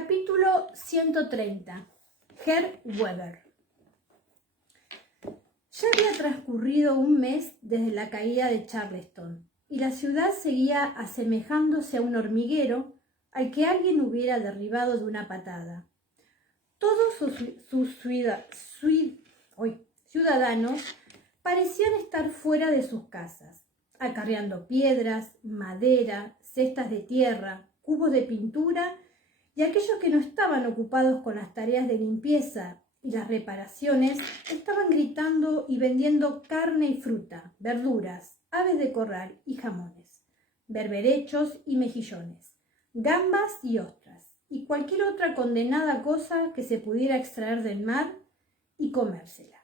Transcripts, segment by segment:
Capítulo 130. Herr Weber. Ya había transcurrido un mes desde la caída de Charleston, y la ciudad seguía asemejándose a un hormiguero al que alguien hubiera derribado de una patada. Todos sus ciudadanos parecían estar fuera de sus casas, acarreando piedras, madera, cestas de tierra, cubos de pintura, y aquellos que no estaban ocupados con las tareas de limpieza y las reparaciones estaban gritando y vendiendo carne y fruta, verduras, aves de corral y jamones, berberechos y mejillones, gambas y ostras, y cualquier otra condenada cosa que se pudiera extraer del mar y comérsela.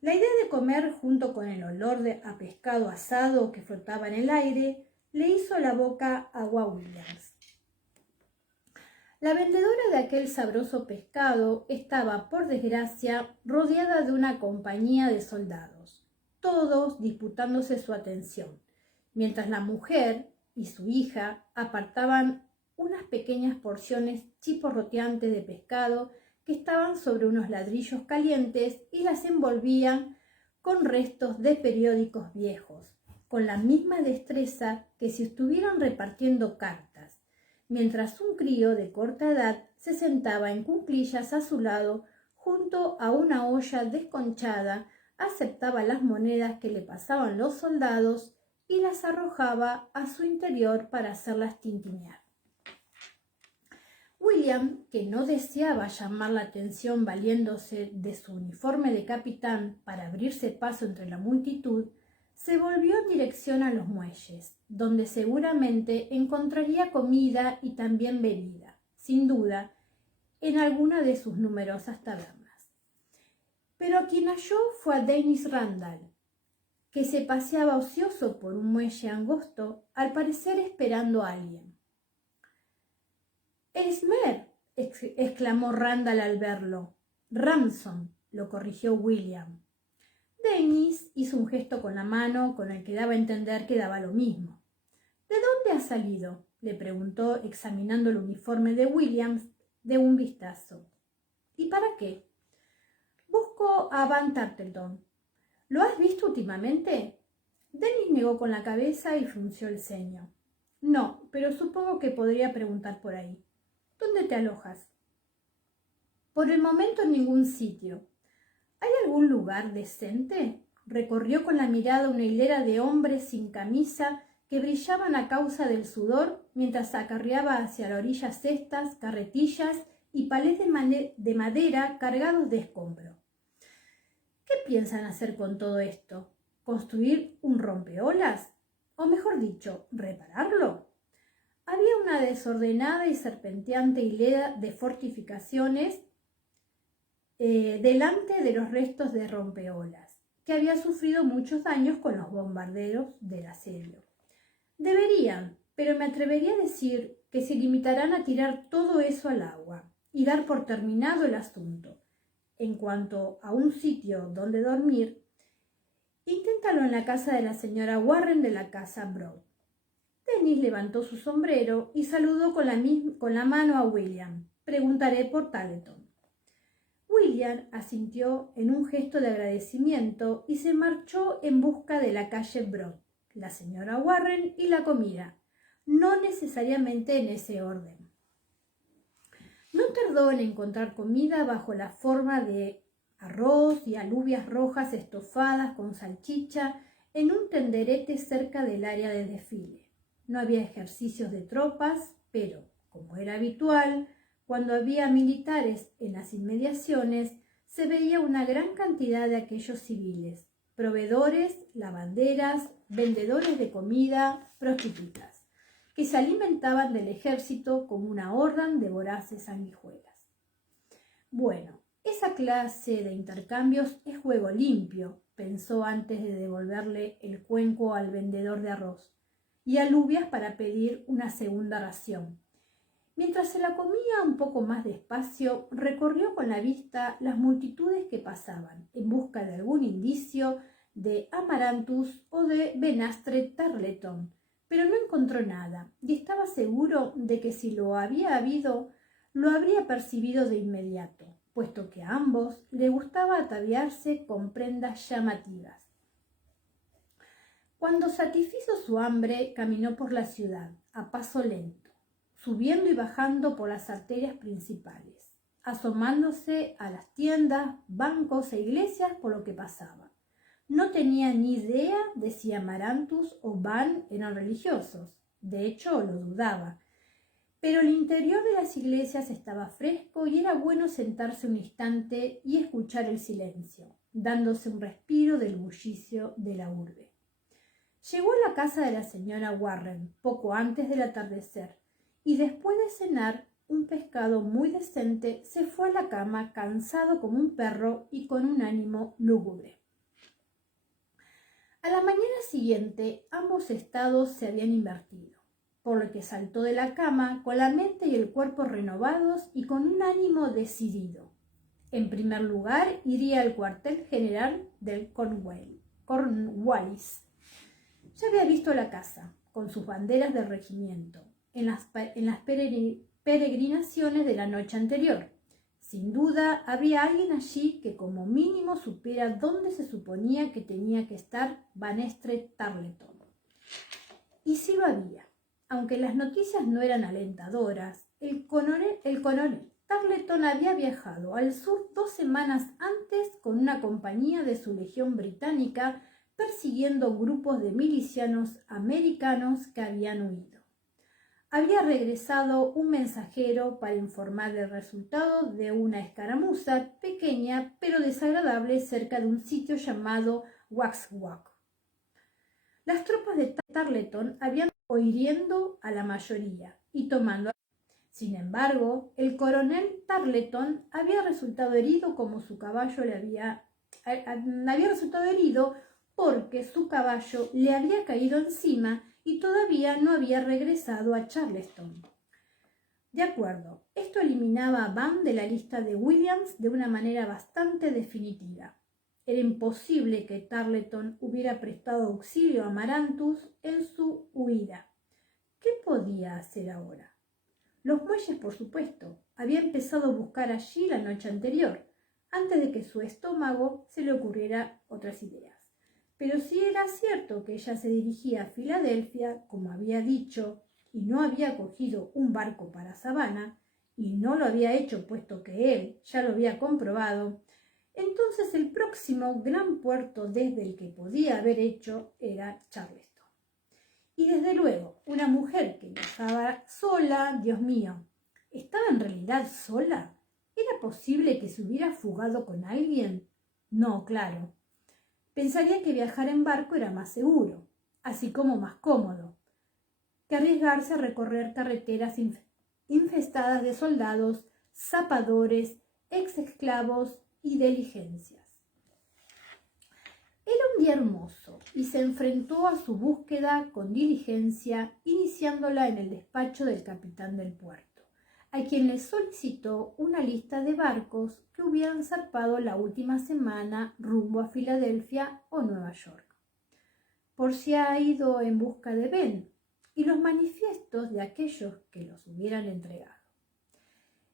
La idea de comer junto con el olor a pescado asado que flotaba en el aire le hizo la boca agua a Williams. La vendedora de aquel sabroso pescado estaba, por desgracia, rodeada de una compañía de soldados, todos disputándose su atención, mientras la mujer y su hija apartaban unas pequeñas porciones chiporroteantes de pescado que estaban sobre unos ladrillos calientes y las envolvían con restos de periódicos viejos, con la misma destreza que si estuvieran repartiendo cartas, mientras un crío de corta edad se sentaba en cuclillas a su lado junto a una olla desconchada, aceptaba las monedas que le pasaban los soldados y las arrojaba a su interior para hacerlas tintinear. William, que no deseaba llamar la atención valiéndose de su uniforme de capitán para abrirse paso entre la multitud, se volvió en dirección a los muelles, donde seguramente encontraría comida y también bebida, sin duda, en alguna de sus numerosas tabernas. Pero a quien halló fue a Dennis Randall, que se paseaba ocioso por un muelle angosto, al parecer esperando a alguien. «¡Es Mer!», exclamó Randall al verlo. «Ramson», lo corrigió William. Dennis hizo un gesto con la mano con el que daba a entender que daba lo mismo. «¿De dónde ha salido?», le preguntó, examinando el uniforme de Williams de un vistazo. «¿Y para qué?». «Busco a Van Tarleton. ¿Lo has visto últimamente?». Dennis negó con la cabeza y frunció el ceño. «No, pero supongo que podría preguntar por ahí». «¿Dónde te alojas?». «Por el momento en ningún sitio». «¿Hay algún lugar decente?». Recorrió con la mirada una hilera de hombres sin camisa que brillaban a causa del sudor mientras acarreaba hacia la orilla cestas, carretillas y palés de madera cargados de escombro. «¿Qué piensan hacer con todo esto? ¿Construir un rompeolas? O mejor dicho, ¿repararlo?». Había una desordenada y serpenteante hilera de fortificaciones delante de los restos de rompeolas, que había sufrido muchos daños con los bombarderos del asedio. Deberían, pero me atrevería a decir que se limitarán a tirar todo eso al agua y dar por terminado el asunto. En cuanto a un sitio donde dormir, inténtalo en la casa de la señora Warren de la casa Broad. Dennis levantó su sombrero y saludó con la mano a William. «Preguntaré por Tarleton». William asintió en un gesto de agradecimiento y se marchó en busca de la calle Broad, la señora Warren y la comida, no necesariamente en ese orden. No tardó en encontrar comida bajo la forma de arroz y alubias rojas estofadas con salchicha en un tenderete cerca del área de desfile. No había ejercicios de tropas, pero, como era habitual, cuando había militares en las inmediaciones, se veía una gran cantidad de aquellos civiles, proveedores, lavanderas, vendedores de comida, prostitutas, que se alimentaban del ejército como una horda de voraces sanguijuelas. Bueno, esa clase de intercambios es juego limpio, pensó antes de devolverle el cuenco al vendedor de arroz y alubias para pedir una segunda ración. Mientras se la comía un poco más despacio, recorrió con la vista las multitudes que pasaban en busca de algún indicio de Amaranthus o de Benastre Tarleton, pero no encontró nada y estaba seguro de que si lo había habido, lo habría percibido de inmediato, puesto que a ambos le gustaba ataviarse con prendas llamativas. Cuando satisfizo su hambre, caminó por la ciudad, a paso lento, subiendo y bajando por las arterias principales, asomándose a las tiendas, bancos e iglesias por lo que pasaba. No tenía ni idea de si Amaranthus o Van eran religiosos, de hecho lo dudaba, pero el interior de las iglesias estaba fresco y era bueno sentarse un instante y escuchar el silencio, dándose un respiro del bullicio de la urbe. Llegó a la casa de la señora Warren poco antes del atardecer y después de cenar un pescado muy decente se fue a la cama cansado como un perro y con un ánimo lúgubre. A la mañana siguiente ambos estados se habían invertido, por lo que saltó de la cama con la mente y el cuerpo renovados y con un ánimo decidido. En primer lugar iría al cuartel general del Cornwallis. Ya había visto la casa, con sus banderas del regimiento, en las peregrinaciones de la noche anterior. Sin duda, había alguien allí que como mínimo supiera dónde se suponía que tenía que estar Banastre Tarleton. Y sí lo había. Aunque las noticias no eran alentadoras, el coronel Tarleton había viajado al sur 2 semanas antes con una compañía de su legión británica persiguiendo grupos de milicianos americanos que habían huido. Había regresado un mensajero para informar del resultado de una escaramuza pequeña pero desagradable cerca de un sitio llamado Waxwalk. Las tropas de Tarleton habían ido hiriendo a la mayoría y tomando. Sin embargo, el coronel Tarleton había resultado herido como su caballo había resultado herido porque su caballo le había caído encima y todavía no había regresado a Charleston. De acuerdo, esto eliminaba a Van de la lista de Williams de una manera bastante definitiva. Era imposible que Tarleton hubiera prestado auxilio a Amaranthus en su huida. ¿Qué podía hacer ahora? Los muelles, por supuesto. Había empezado a buscar allí la noche anterior, antes de que su estómago se le ocurriera otras ideas. Pero si era cierto que ella se dirigía a Filadelfia, como había dicho, y no había cogido un barco para Savannah, y no lo había hecho puesto que él ya lo había comprobado, entonces el próximo gran puerto desde el que podía haber hecho era Charleston. Y desde luego, una mujer que viajaba sola, Dios mío, ¿estaba en realidad sola? ¿Era posible que se hubiera fugado con alguien? No, claro. Pensaría que viajar en barco era más seguro, así como más cómodo, que arriesgarse a recorrer carreteras infestadas de soldados, zapadores, ex-esclavos y diligencias. Era un día hermoso y se enfrentó a su búsqueda con diligencia, iniciándola en el despacho del capitán del puerto, a quien le solicitó una lista de barcos que hubieran zarpado la última semana rumbo a Filadelfia o Nueva York, por si ha ido en busca de Ben, y los manifiestos de aquellos que los hubieran entregado.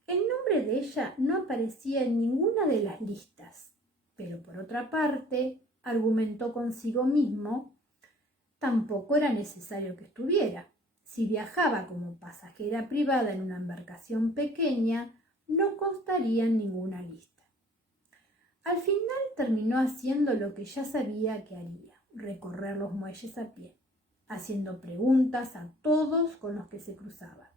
El nombre de ella no aparecía en ninguna de las listas, pero por otra parte, argumentó consigo mismo, tampoco era necesario que estuviera. Si viajaba como pasajera privada en una embarcación pequeña, no constaría en ninguna lista. Al final terminó haciendo lo que ya sabía que haría, recorrer los muelles a pie, haciendo preguntas a todos con los que se cruzaba.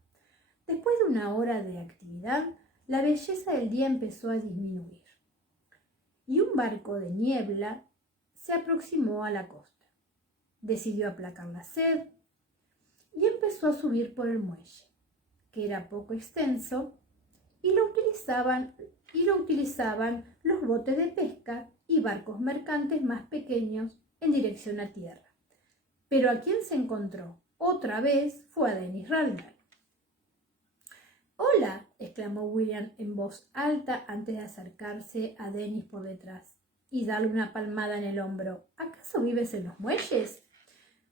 Después de una hora de actividad, la belleza del día empezó a disminuir, y un barco de niebla se aproximó a la costa. Decidió aplacar la sed y empezó a subir por el muelle, que era poco extenso, y lo utilizaban los botes de pesca y barcos mercantes más pequeños en dirección a tierra. Pero ¿a quién se encontró? Otra vez fue a Dennis Randall. «¡Hola!», exclamó William en voz alta antes de acercarse a Dennis por detrás y darle una palmada en el hombro. «¿Acaso vives en los muelles?»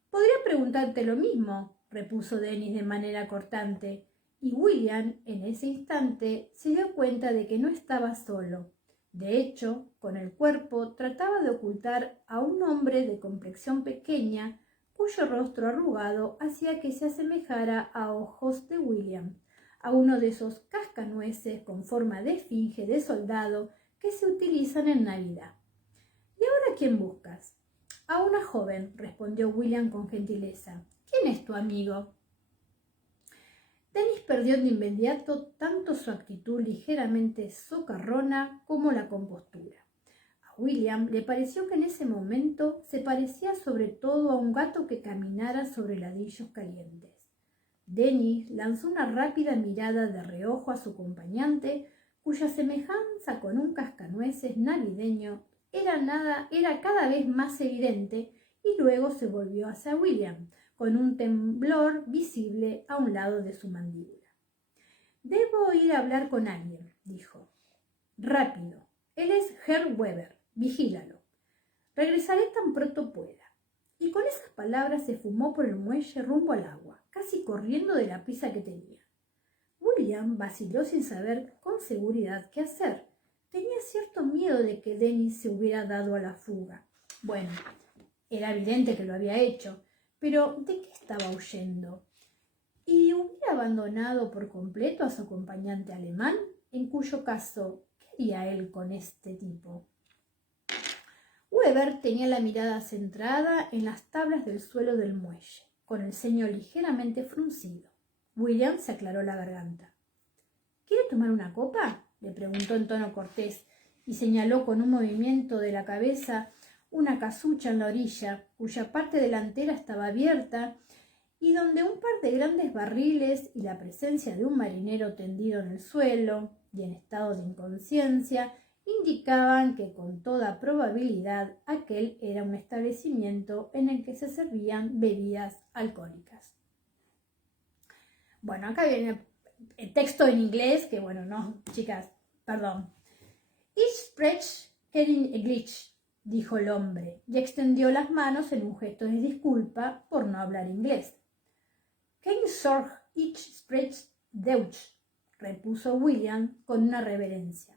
«Podría preguntarte lo mismo», repuso Dennis de manera cortante, y William en ese instante se dio cuenta de que no estaba solo. De hecho, con el cuerpo trataba de ocultar a un hombre de complexión pequeña, cuyo rostro arrugado hacía que se asemejara a ojos de William, a uno de esos cascanueces con forma de esfinge de soldado que se utilizan en Navidad. ¿Y ahora quién buscas? A una joven, respondió William con gentileza. ¿Quién es tu amigo? Dennis perdió de inmediato tanto su actitud ligeramente socarrona como la compostura. A William le pareció que en ese momento se parecía sobre todo a un gato que caminara sobre ladrillos calientes. Dennis lanzó una rápida mirada de reojo a su acompañante, cuya semejanza con un cascanueces navideño era cada vez más evidente, y luego se volvió hacia William, con un temblor visible a un lado de su mandíbula. «Debo ir a hablar con alguien», dijo. «Rápido. Él es Herr Weber. Vigílalo. Regresaré tan pronto pueda». Y con esas palabras se fumó por el muelle rumbo al agua, casi corriendo de la prisa que tenía. William vaciló sin saber con seguridad qué hacer. Tenía cierto miedo de que Dennis se hubiera dado a la fuga. Bueno, era evidente que lo había hecho, pero ¿de qué estaba huyendo? ¿Y hubiera abandonado por completo a su acompañante alemán? En cuyo caso, ¿qué haría él con este tipo? Weber tenía la mirada centrada en las tablas del suelo del muelle, con el ceño ligeramente fruncido. William se aclaró la garganta. «¿Quiere tomar una copa?», le preguntó en tono cortés, y señaló con un movimiento de la cabeza una casucha en la orilla, cuya parte delantera estaba abierta y donde un par de grandes barriles y la presencia de un marinero tendido en el suelo y en estado de inconsciencia indicaban que con toda probabilidad aquel era un establecimiento en el que se servían bebidas alcohólicas. Bueno, acá viene el texto en inglés, que bueno, no, chicas, perdón. «Ich spreche kein Englisch», dijo el hombre, y extendió las manos en un gesto de disculpa por no hablar inglés. «Keine Sorge, ich spreche Deutsch», repuso William con una reverencia.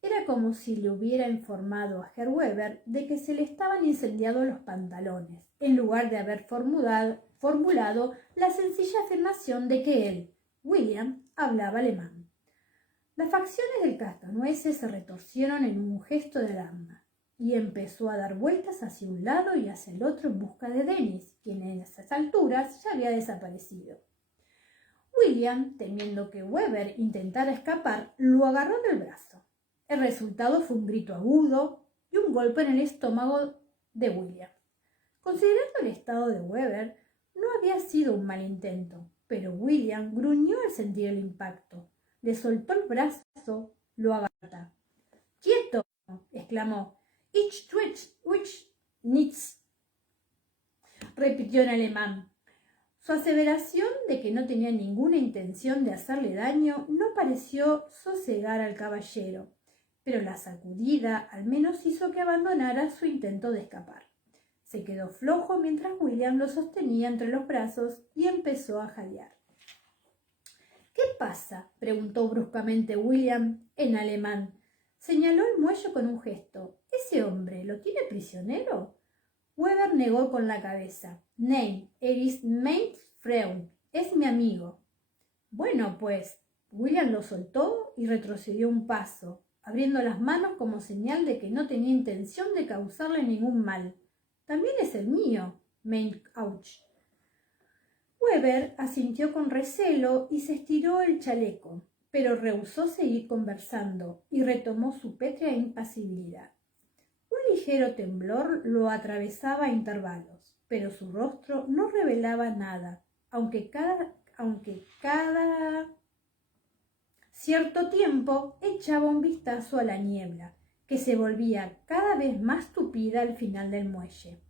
Era como si le hubiera informado a Herr Weber de que se le estaban incendiando los pantalones, en lugar de haber formulado la sencilla afirmación de que él, William, hablaba alemán. Las facciones del cascanueces se retorcieron en un gesto de alarma, y empezó a dar vueltas hacia un lado y hacia el otro en busca de Dennis, quien en esas alturas ya había desaparecido. William, temiendo que Weber intentara escapar, lo agarró del brazo. El resultado fue un grito agudo y un golpe en el estómago de William. Considerando el estado de Weber, no había sido un mal intento, pero William gruñó al sentir el impacto. Le soltó el brazo, lo agarró. «¡Quieto!», exclamó. «Ich twitch, which nichts», repitió en alemán. Su aseveración de que no tenía ninguna intención de hacerle daño no pareció sosegar al caballero, pero la sacudida al menos hizo que abandonara su intento de escapar. Se quedó flojo mientras William lo sostenía entre los brazos y empezó a jadear. «¿Qué pasa?», preguntó bruscamente William en alemán. Señaló el muelle con un gesto. «¿Ese hombre lo tiene prisionero?». Weber negó con la cabeza. «Nein, ist mein Freund. Es mi amigo». «Bueno, pues». William lo soltó y retrocedió un paso, abriendo las manos como señal de que no tenía intención de causarle ningún mal. «También es el mío, mein Ouch». Weber asintió con recelo y se estiró el chaleco, pero rehusó seguir conversando y retomó su pétrea impasibilidad. Un ligero temblor lo atravesaba a intervalos, pero su rostro no revelaba nada, aunque cada cierto tiempo echaba un vistazo a la niebla, que se volvía cada vez más tupida al final del muelle.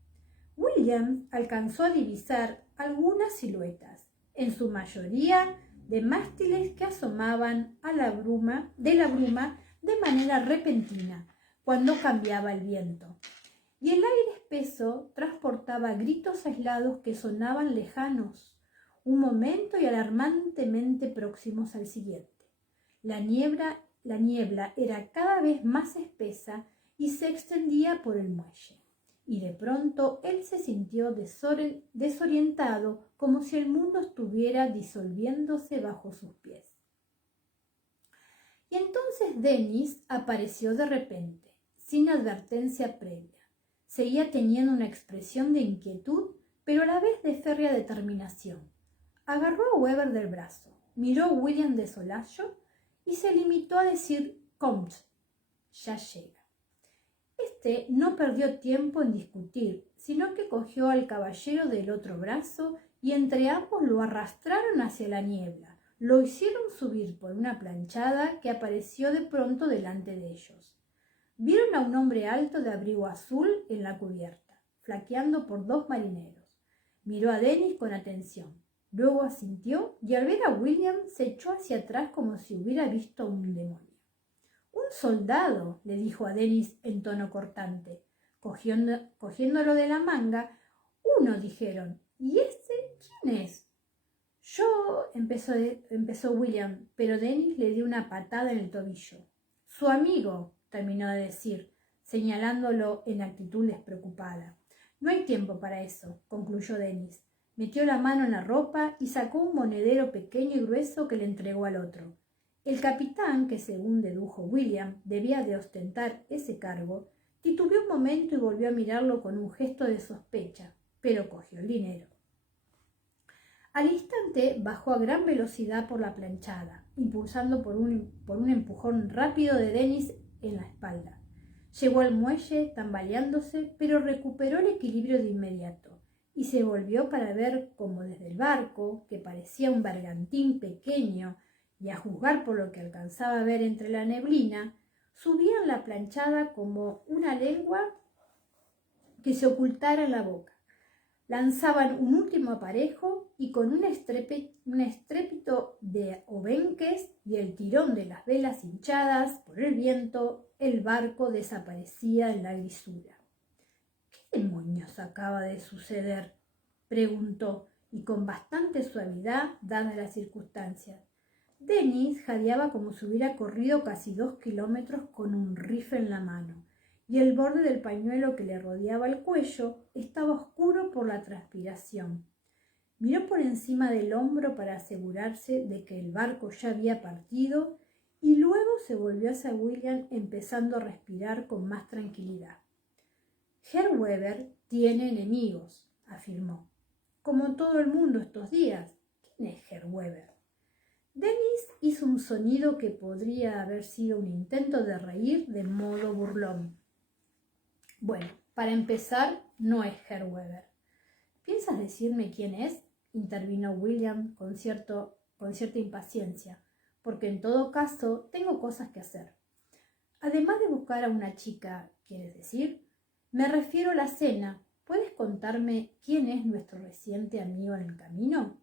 William alcanzó a divisar algunas siluetas, en su mayoría de mástiles que asomaban a la bruma de manera repentina cuando cambiaba el viento, y el aire espeso transportaba gritos aislados que sonaban lejanos. un momento y alarmantemente próximos al siguiente. La niebla era cada vez más espesa y se extendía por el muelle. Y de pronto él se sintió desorientado, como si el mundo estuviera disolviéndose bajo sus pies. Y entonces Dennis apareció de repente, sin advertencia previa. Seguía teniendo una expresión de inquietud, pero a la vez de férrea determinación. Agarró a Weber del brazo, miró a William de solayo y se limitó a decir «Comte, ya llega». Este no perdió tiempo en discutir, sino que cogió al caballero del otro brazo y entre ambos lo arrastraron hacia la niebla. Lo hicieron subir por una planchada que apareció de pronto delante de ellos. Vieron a un hombre alto de abrigo azul en la cubierta, flanqueado por dos marineros. Miró a Dennis con atención. Luego asintió y al ver a William se echó hacia atrás como si hubiera visto a un demonio. «Un soldado», le dijo a Dennis en tono cortante. Cogiéndolo de la manga, «Uno», dijeron. «¿Y ese quién es?» «Yo», empezó William, pero Dennis le dio una patada en el tobillo. «Su amigo», terminó de decir, señalándolo en actitud despreocupada. «No hay tiempo para eso», concluyó Dennis. Metió la mano en la ropa y sacó un monedero pequeño y grueso que le entregó al otro. El capitán, que según dedujo William debía de ostentar ese cargo, titubeó un momento y volvió a mirarlo con un gesto de sospecha, pero cogió el dinero. Al instante bajó a gran velocidad por la planchada, impulsando por un empujón rápido de Dennis en la espalda. Llegó al muelle tambaleándose, pero recuperó el equilibrio de inmediato y se volvió para ver cómo desde el barco, que parecía un bergantín pequeño y a juzgar por lo que alcanzaba a ver entre la neblina, subían la planchada como una lengua que se ocultara en la boca. Lanzaban un último aparejo y con un estrépito de obenques y el tirón de las velas hinchadas por el viento, el barco desaparecía en la grisura. «¿Qué demonios acaba de suceder?», preguntó, y con bastante suavidad, dadas las circunstancias. Dennis jadeaba como si hubiera corrido casi 2 kilómetros con un rifle en la mano, y el borde del pañuelo que le rodeaba el cuello estaba oscuro por la transpiración. Miró por encima del hombro para asegurarse de que el barco ya había partido y luego se volvió hacia William empezando a respirar con más tranquilidad. «Herr Weber tiene enemigos», afirmó. «Como todo el mundo estos días. ¿Quién es Herr Weber?» Dennis hizo un sonido que podría haber sido un intento de reír de modo burlón. «Bueno, para empezar, no es Herr Weber». «¿Piensas decirme quién es?», intervino William con cierta impaciencia, «porque en todo caso tengo cosas que hacer». «Además de buscar a una chica, ¿quieres decir?». «Me refiero a la cena. ¿Puedes contarme quién es nuestro reciente amigo en el camino?».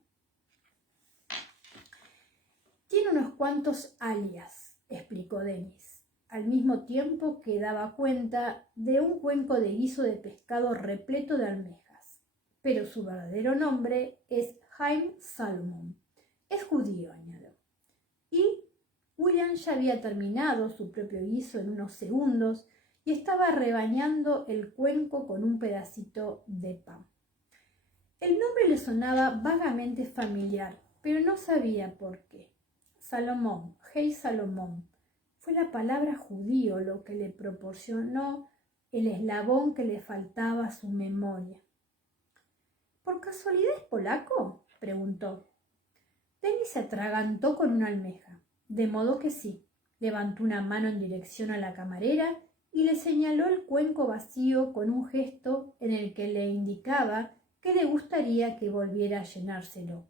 «Tiene unos cuantos alias», explicó Dennis, al mismo tiempo que daba cuenta de un cuenco de guiso de pescado repleto de almejas. «Pero su verdadero nombre es Haim Salomon. Es judío», añadió. Y William ya había terminado su propio guiso en unos segundos y estaba rebañando el cuenco con un pedacito de pan. El nombre le sonaba vagamente familiar, pero no sabía por qué. Salomón, Hey Salomón, fue la palabra judío lo que le proporcionó el eslabón que le faltaba a su memoria. «¿Por casualidad es polaco?», preguntó. Dennis se atragantó con una almeja, de modo que sí. Levantó una mano en dirección a la camarera y le señaló el cuenco vacío con un gesto en el que le indicaba que le gustaría que volviera a llenárselo.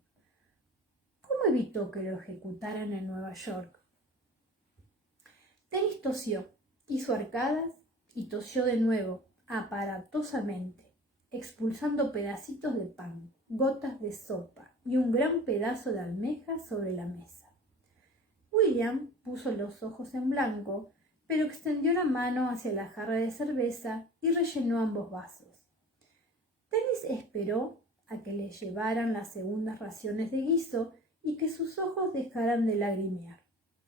¿Cómo evitó que lo ejecutaran en Nueva York? Dennis tosió, hizo arcadas y tosió de nuevo, aparatosamente, expulsando pedacitos de pan, gotas de sopa y un gran pedazo de almeja sobre la mesa. William puso los ojos en blanco, pero extendió la mano hacia la jarra de cerveza y rellenó ambos vasos. Dennis esperó a que le llevaran las segundas raciones de guiso y que sus ojos dejaran de lagrimear.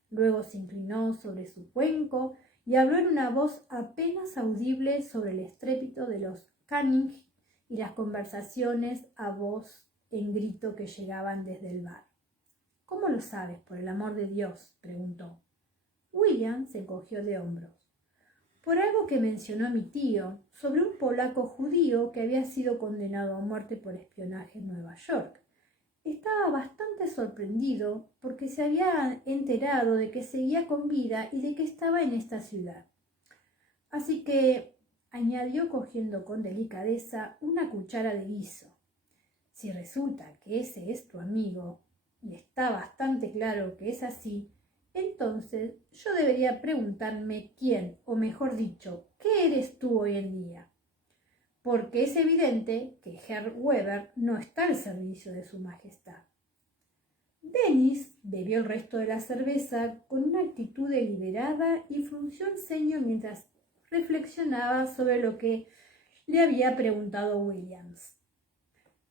Luego se inclinó sobre su cuenco y habló en una voz apenas audible sobre el estrépito de los Canning y las conversaciones a voz en grito que llegaban desde el bar. —¿Cómo lo sabes, por el amor de Dios? —preguntó. William se encogió de hombros. —Por algo que mencionó mi tío sobre un polaco judío que había sido condenado a muerte por espionaje en Nueva York. Estaba bastante sorprendido porque se había enterado de que seguía con vida y de que estaba en esta ciudad. Así que, añadió cogiendo con delicadeza una cuchara de guiso, si resulta que ese es tu amigo, y está bastante claro que es así, entonces yo debería preguntarme quién, o mejor dicho, qué eres tú hoy en día. Porque es evidente que Herr Weber no está al servicio de su majestad. Dennis bebió el resto de la cerveza con una actitud deliberada y frunció el ceño mientras reflexionaba sobre lo que le había preguntado Williams.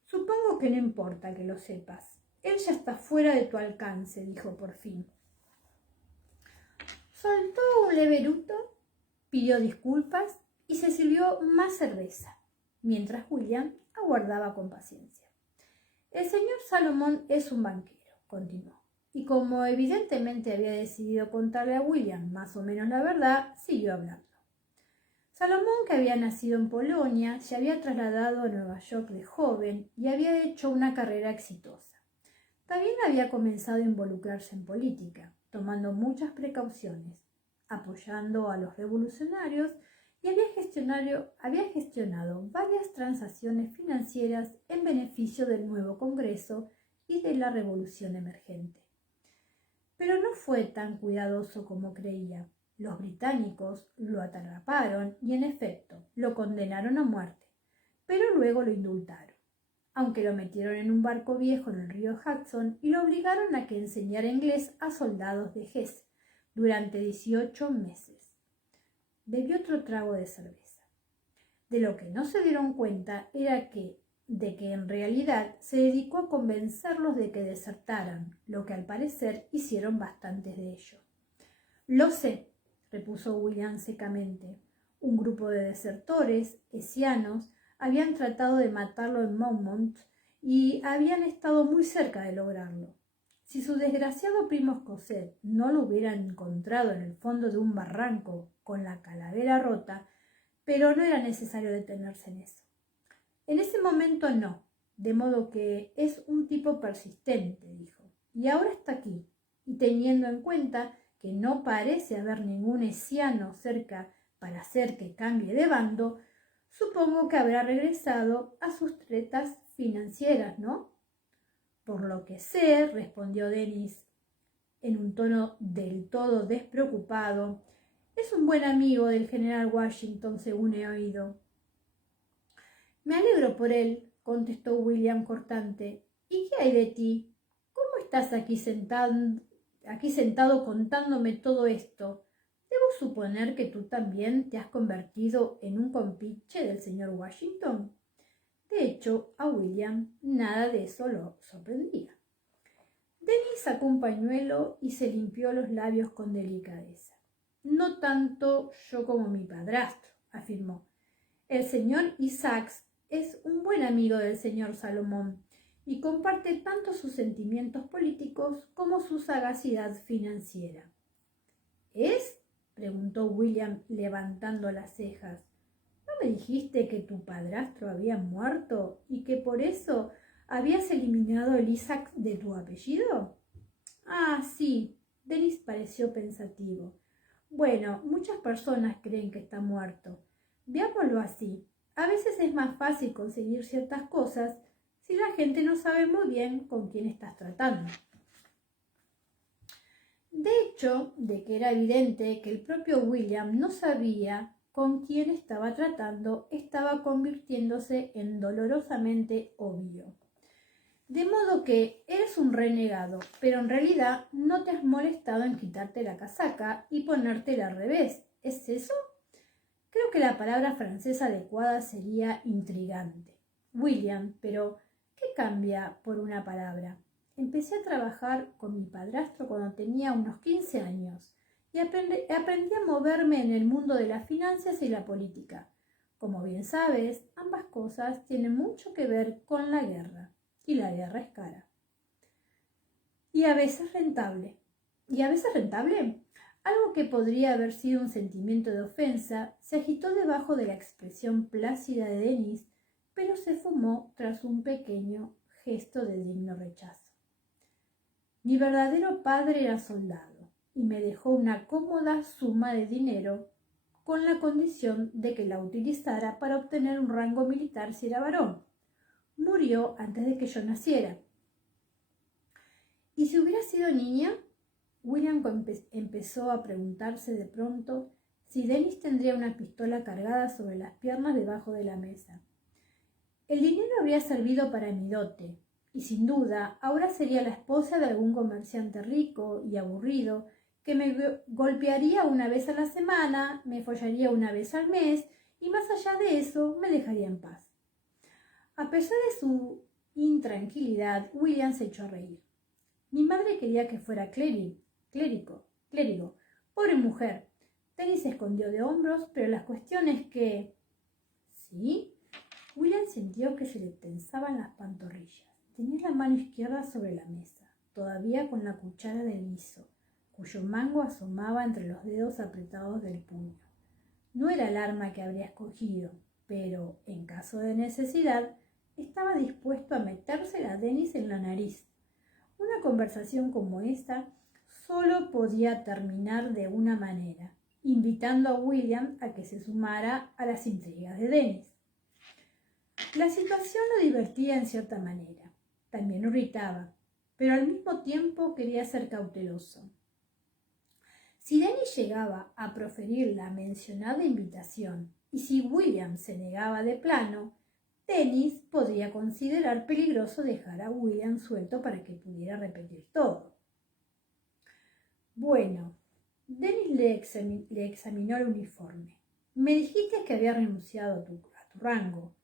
Supongo que no importa que lo sepas. Él ya está fuera de tu alcance, dijo por fin. Soltó un leve eructo, pidió disculpas y se sirvió más cerveza, mientras William aguardaba con paciencia. El señor Salomón es un banquero, continuó, y como evidentemente había decidido contarle a William más o menos la verdad, siguió hablando. Salomón, que había nacido en Polonia, se había trasladado a Nueva York de joven y había hecho una carrera exitosa. También había comenzado a involucrarse en política, tomando muchas precauciones, apoyando a los revolucionarios y había gestionado varias transacciones financieras en beneficio del nuevo Congreso y de la revolución emergente. Pero no fue tan cuidadoso como creía. Los británicos lo atraparon y, en efecto, lo condenaron a muerte, pero luego lo indultaron, aunque lo metieron en un barco viejo en el río Hudson y lo obligaron a que enseñara inglés a soldados de Hesse durante 18 meses. Bebió otro trago de cerveza. De lo que no se dieron cuenta era de que en realidad se dedicó a convencerlos de que desertaran, lo que al parecer hicieron bastantes de ellos. Lo sé, repuso William secamente. Un grupo de desertores hessianos habían tratado de matarlo en Monmouth y habían estado muy cerca de lograrlo. Si su desgraciado primo escocés no lo hubieran encontrado en el fondo de un barranco con la calavera rota, pero no era necesario detenerse en eso. En ese momento no, de modo que es un tipo persistente, dijo, y ahora está aquí, y teniendo en cuenta que no parece haber ningún hessiano cerca para hacer que cambie de bando, supongo que habrá regresado a sus tretas financieras, ¿no? Por lo que sé, respondió Dennis en un tono del todo despreocupado, es un buen amigo del general Washington, según he oído. Me alegro por él, contestó William cortante. ¿Y qué hay de ti? ¿Cómo estás aquí sentado contándome todo esto? Debo suponer que tú también te has convertido en un compinche del señor Washington. De hecho, a William nada de eso lo sorprendía. Dennis sacó un pañuelo y se limpió los labios con delicadeza. No tanto yo como mi padrastro, afirmó. El señor Isaacs es un buen amigo del señor Salomón y comparte tanto sus sentimientos políticos como su sagacidad financiera. ¿Es? Preguntó William levantando las cejas. ¿No me dijiste que tu padrastro había muerto y que por eso habías eliminado el Isaac de tu apellido? Ah, sí. Dennis pareció pensativo. Bueno, muchas personas creen que está muerto. Veámoslo así. A veces es más fácil conseguir ciertas cosas si la gente no sabe muy bien con quién estás tratando. De hecho, de que era evidente que el propio William no sabía con quién estaba tratando, estaba convirtiéndose en dolorosamente obvio. De modo que eres un renegado, pero en realidad no te has molestado en quitarte la casaca y ponértela al revés. ¿Es eso? Creo que la palabra francesa adecuada sería intrigante. William, pero ¿Qué cambia por una palabra? Empecé a trabajar con mi padrastro cuando tenía unos 15 años y aprendí a moverme en el mundo de las finanzas y la política. Como bien sabes, ambas cosas tienen mucho que ver con la guerra, y la guerra es cara. Y a veces rentable. ¿Y a veces rentable? Algo que podría haber sido un sentimiento de ofensa se agitó debajo de la expresión plácida de Denis, pero se fumó tras un pequeño gesto de digno rechazo. Mi verdadero padre era soldado y me dejó una cómoda suma de dinero con la condición de que la utilizara para obtener un rango militar si era varón. Murió antes de que yo naciera. ¿Y si hubiera sido niña? William empezó a preguntarse de pronto si Dennis tendría una pistola cargada sobre las piernas debajo de la mesa. El dinero habría servido para mi dote, y sin duda ahora sería la esposa de algún comerciante rico y aburrido que me golpearía una vez a la semana, me follaría una vez al mes y más allá de eso me dejaría en paz. A pesar de su intranquilidad, William se echó a reír. Mi madre quería que fuera clérigo. Pobre mujer. Dennis se escondió de hombros, pero la cuestión es que... ¿Sí? William sintió que se le tensaban las pantorrillas. Tenía la mano izquierda sobre la mesa, todavía con la cuchara de guiso, cuyo mango asomaba entre los dedos apretados del puño. No era el arma que habría escogido, pero, en caso de necesidad, estaba dispuesto a metérsela a Dennis en la nariz. Una conversación como esta solo podía terminar de una manera, invitando a William a que se sumara a las intrigas de Dennis. La situación lo divertía en cierta manera, también lo irritaba, pero al mismo tiempo quería ser cauteloso. Si Dennis llegaba a proferir la mencionada invitación y si William se negaba de plano, Dennis podría considerar peligroso dejar a William suelto para que pudiera repetir todo. Bueno, Dennis le examinó el uniforme. Me dijiste que había renunciado a tu rango.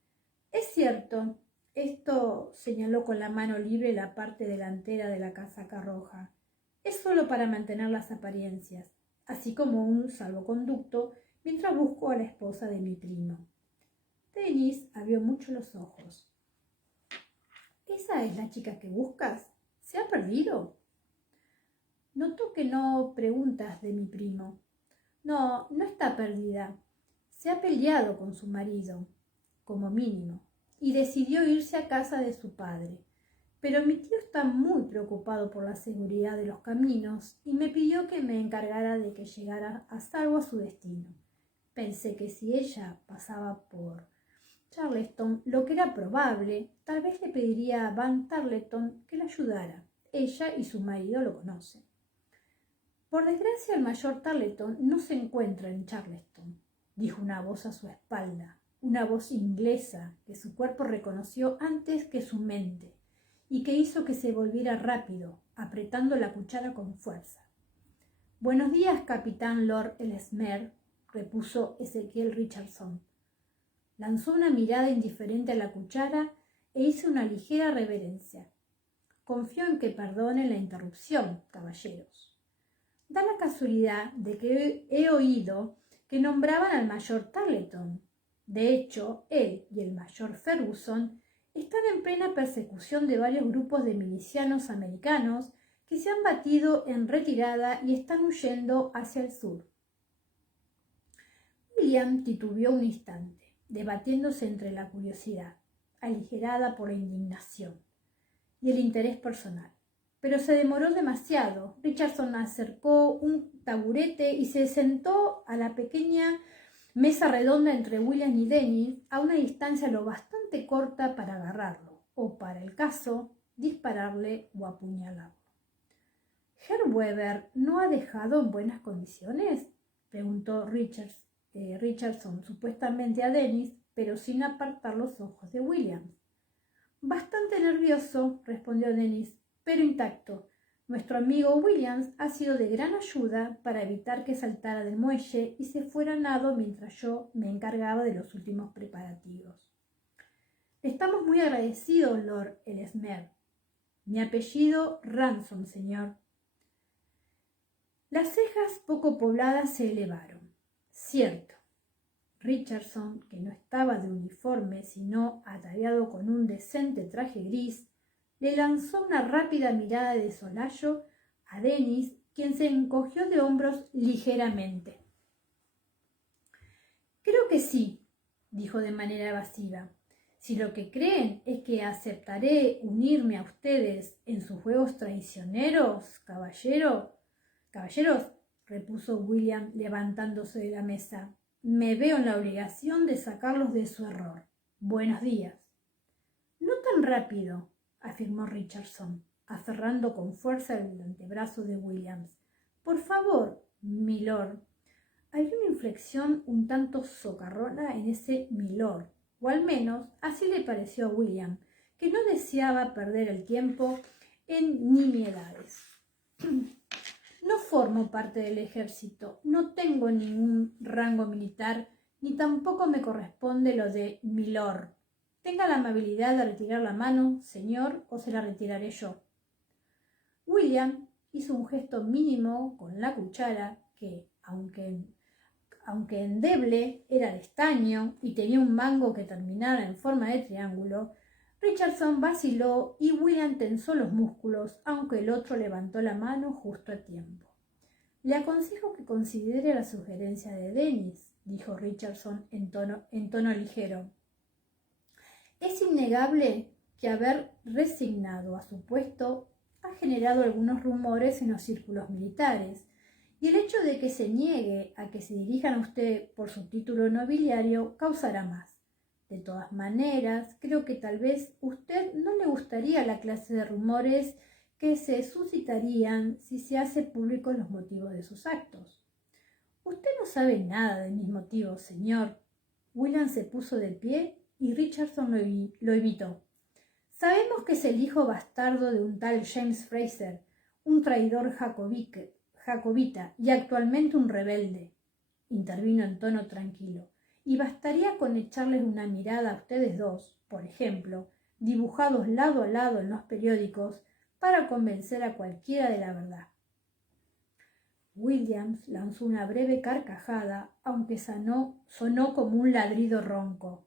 Es cierto, esto señaló con la mano libre la parte delantera de la casaca roja. Es solo para mantener las apariencias, así como un salvoconducto mientras busco a la esposa de mi primo. Dennis abrió mucho los ojos. ¿Esa es la chica que buscas? ¿Se ha perdido? Notó que no preguntas de mi primo. No, no está perdida. Se ha peleado con su marido, como mínimo, y decidió irse a casa de su padre. Pero mi tío está muy preocupado por la seguridad de los caminos y me pidió que me encargara de que llegara a salvo a su destino. Pensé que si ella pasaba por Charleston, lo que era probable, tal vez le pediría a Van Tarleton que la ayudara. Ella y su marido lo conocen. Por desgracia, el mayor Tarleton no se encuentra en Charleston, dijo una voz a su espalda, una voz inglesa que su cuerpo reconoció antes que su mente y que hizo que se volviera rápido, apretando la cuchara con fuerza. Buenos días, capitán Lord Ellesmere, repuso Ezequiel Richardson. Lanzó una mirada indiferente a la cuchara e hizo una ligera reverencia. Confío en que perdonen la interrupción, caballeros. Da la casualidad de que he oído que nombraban al mayor Tarleton. De hecho, él y el mayor Ferguson están en plena persecución de varios grupos de milicianos americanos que se han batido en retirada y están huyendo hacia el sur. William titubeó un instante, debatiéndose entre la curiosidad, aligerada por la indignación, y el interés personal. Pero se demoró demasiado. Richardson acercó un taburete y se sentó a la pequeña mesa redonda entre William y Dennis a una distancia lo bastante corta para agarrarlo, o para el caso, dispararle o apuñalarlo. ¿Herr Weber no ha dejado en buenas condiciones?, preguntó Richardson supuestamente a Dennis, pero sin apartar los ojos de William. Bastante nervioso, respondió Dennis, pero intacto. Nuestro amigo Williams ha sido de gran ayuda para evitar que saltara del muelle y se fuera a nado mientras yo me encargaba de los últimos preparativos. Estamos muy agradecidos, Lord Ellesmere. Mi apellido Ransom, señor. Las cejas poco pobladas se elevaron. Cierto. Richardson, que no estaba de uniforme, sino ataviado con un decente traje gris, le lanzó una rápida mirada de solayo a Dennis, quien se encogió de hombros ligeramente. Creo que sí, dijo de manera evasiva. Si lo que creen es que aceptaré unirme a ustedes en sus juegos traicioneros, caballeros, repuso William levantándose de la mesa, me veo en la obligación de sacarlos de su error. Buenos días. No tan rápido, afirmó Richardson, aferrando con fuerza el antebrazo de Williams. Por favor, milord. Hay una inflexión un tanto socarrona en ese milord, o al menos así le pareció a William, que no deseaba perder el tiempo en nimiedades. No formo parte del ejército, no tengo ningún rango militar, ni tampoco me corresponde lo de milord. Tenga la amabilidad de retirar la mano, señor, o se la retiraré yo. William hizo un gesto mínimo con la cuchara que, aunque endeble, era de estaño y tenía un mango que terminara en forma de triángulo. Richardson vaciló y William tensó los músculos, aunque el otro levantó la mano justo a tiempo. Le aconsejo que considere la sugerencia de Dennis, dijo Richardson en tono ligero. Es innegable que haber resignado a su puesto ha generado algunos rumores en los círculos militares, y el hecho de que se niegue a que se dirijan a usted por su título nobiliario causará más. De todas maneras, creo que tal vez usted no le gustaría la clase de rumores que se suscitarían si se hace público los motivos de sus actos. Usted no sabe nada de mis motivos, señor. William se puso de pie y Richardson lo imitó. Sabemos que es el hijo bastardo de un tal James Fraser, un traidor jacobita y actualmente un rebelde, intervino en tono tranquilo, y bastaría con echarles una mirada a ustedes dos, por ejemplo, dibujados lado a lado en los periódicos, para convencer a cualquiera de la verdad. Williams lanzó una breve carcajada, aunque sonó como un ladrido ronco.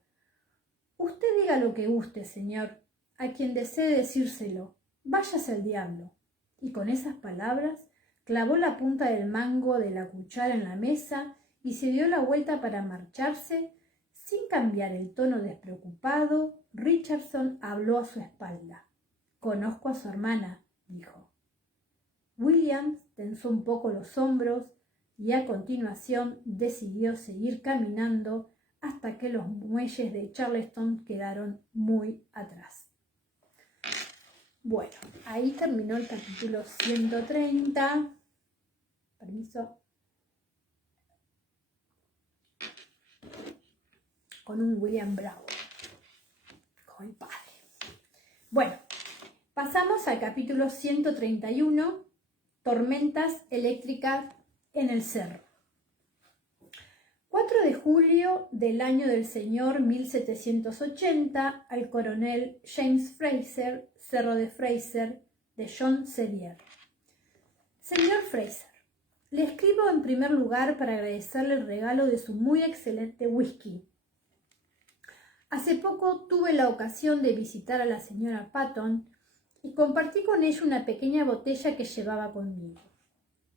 Usted diga lo que guste, señor, a quien desee decírselo, váyase al diablo. Y con esas palabras clavó la punta del mango de la cuchara en la mesa y se dio la vuelta para marcharse. Sin cambiar el tono despreocupado, Richardson habló a su espalda. Conozco a su hermana, dijo. Williams tensó un poco los hombros y a continuación decidió seguir caminando hasta que los muelles de Charleston quedaron muy atrás. Bueno, ahí terminó el capítulo 130. Permiso. Con un William Bravo, como el padre. Bueno, pasamos al capítulo 131, tormentas eléctricas en el cerro. 4 de julio del año del señor 1780, al coronel James Fraser, Cerro de Fraser, de John Sevier. Señor Fraser, le escribo en primer lugar para agradecerle el regalo de su muy excelente whisky. Hace poco tuve la ocasión de visitar a la señora Patton y compartí con ella una pequeña botella que llevaba conmigo.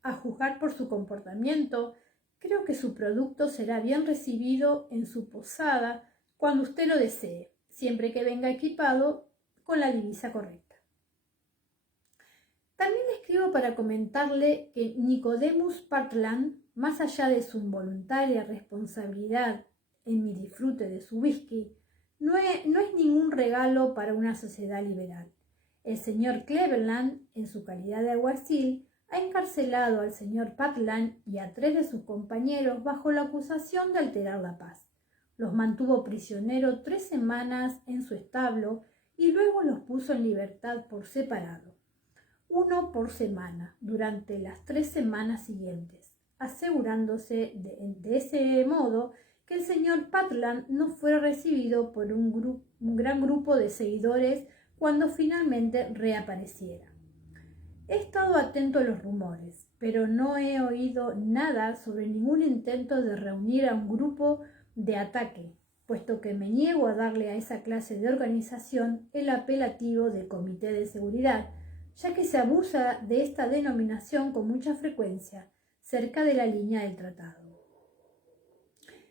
A juzgar por su comportamiento, creo que su producto será bien recibido en su posada cuando usted lo desee, siempre que venga equipado con la divisa correcta. También le escribo para comentarle que Nicodemus Parkland, más allá de su involuntaria responsabilidad en mi disfrute de su whisky, no es ningún regalo para una sociedad liberal. El señor Cleveland, en su calidad de alguacil, ha encarcelado al señor Parkland y a 3 de sus compañeros bajo la acusación de alterar la paz. Los mantuvo prisioneros 3 semanas en su establo y luego los puso en libertad por separado, uno por semana, durante las 3 semanas siguientes, asegurándose de ese modo que el señor Patland no fuera recibido por un gran grupo de seguidores cuando finalmente reapareciera. He estado atento a los rumores, pero no he oído nada sobre ningún intento de reunir a un grupo de ataque, puesto que me niego a darle a esa clase de organización el apelativo de Comité de Seguridad, ya que se abusa de esta denominación con mucha frecuencia cerca de la línea del tratado.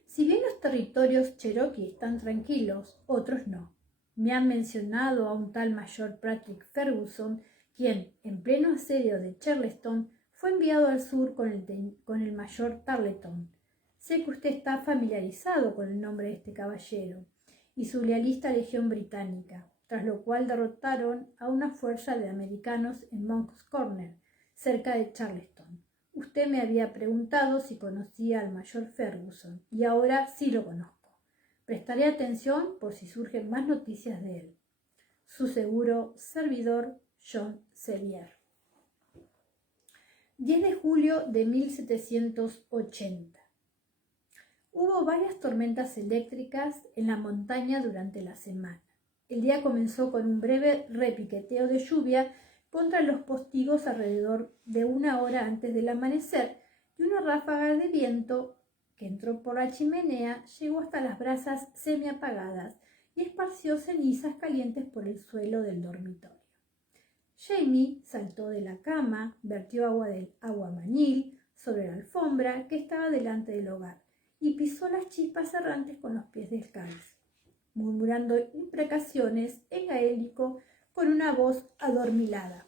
Si bien los territorios cherokee están tranquilos, otros no. Me han mencionado a un tal mayor Patrick Ferguson, quien, en pleno asedio de Charleston, fue enviado al sur con el mayor Tarleton. Sé que usted está familiarizado con el nombre de este caballero y su lealista legión británica, tras lo cual derrotaron a una fuerza de americanos en Moncks Corner, cerca de Charleston. Usted me había preguntado si conocía al mayor Ferguson, y ahora sí lo conozco. Prestaré atención por si surgen más noticias de él. Su seguro servidor, John Sevier. 10 de julio de 1780. Hubo varias tormentas eléctricas en la montaña durante la semana. El día comenzó con un breve repiqueteo de lluvia contra los postigos alrededor de 1 hora antes del amanecer, y una ráfaga de viento que entró por la chimenea llegó hasta las brasas semiapagadas y esparció cenizas calientes por el suelo del dormitorio. Jamie saltó de la cama, vertió agua del aguamanil sobre la alfombra que estaba delante del hogar y pisó las chispas errantes con los pies descalzos, murmurando imprecaciones en gaélico con una voz adormilada.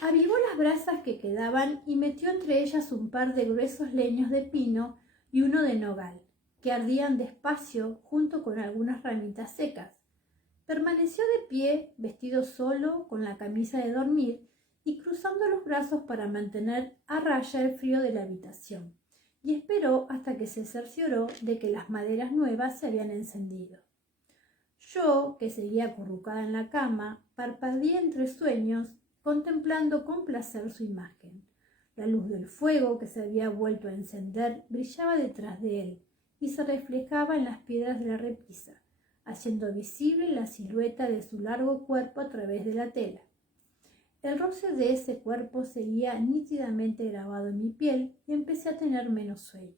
Avivó las brasas que quedaban y metió entre ellas un par de gruesos leños de pino y uno de nogal, que ardían despacio junto con algunas ramitas secas. Permaneció de pie, vestido solo, con la camisa de dormir y cruzando los brazos para mantener a raya el frío de la habitación, y esperó hasta que se cercioró de que las maderas nuevas se habían encendido. Yo, que seguía acurrucada en la cama, parpadeé entre sueños, contemplando con placer su imagen. La luz del fuego que se había vuelto a encender brillaba detrás de él y se reflejaba en las piedras de la repisa, haciendo visible la silueta de su largo cuerpo a través de la tela. El roce de ese cuerpo seguía nítidamente grabado en mi piel y empecé a tener menos sueño.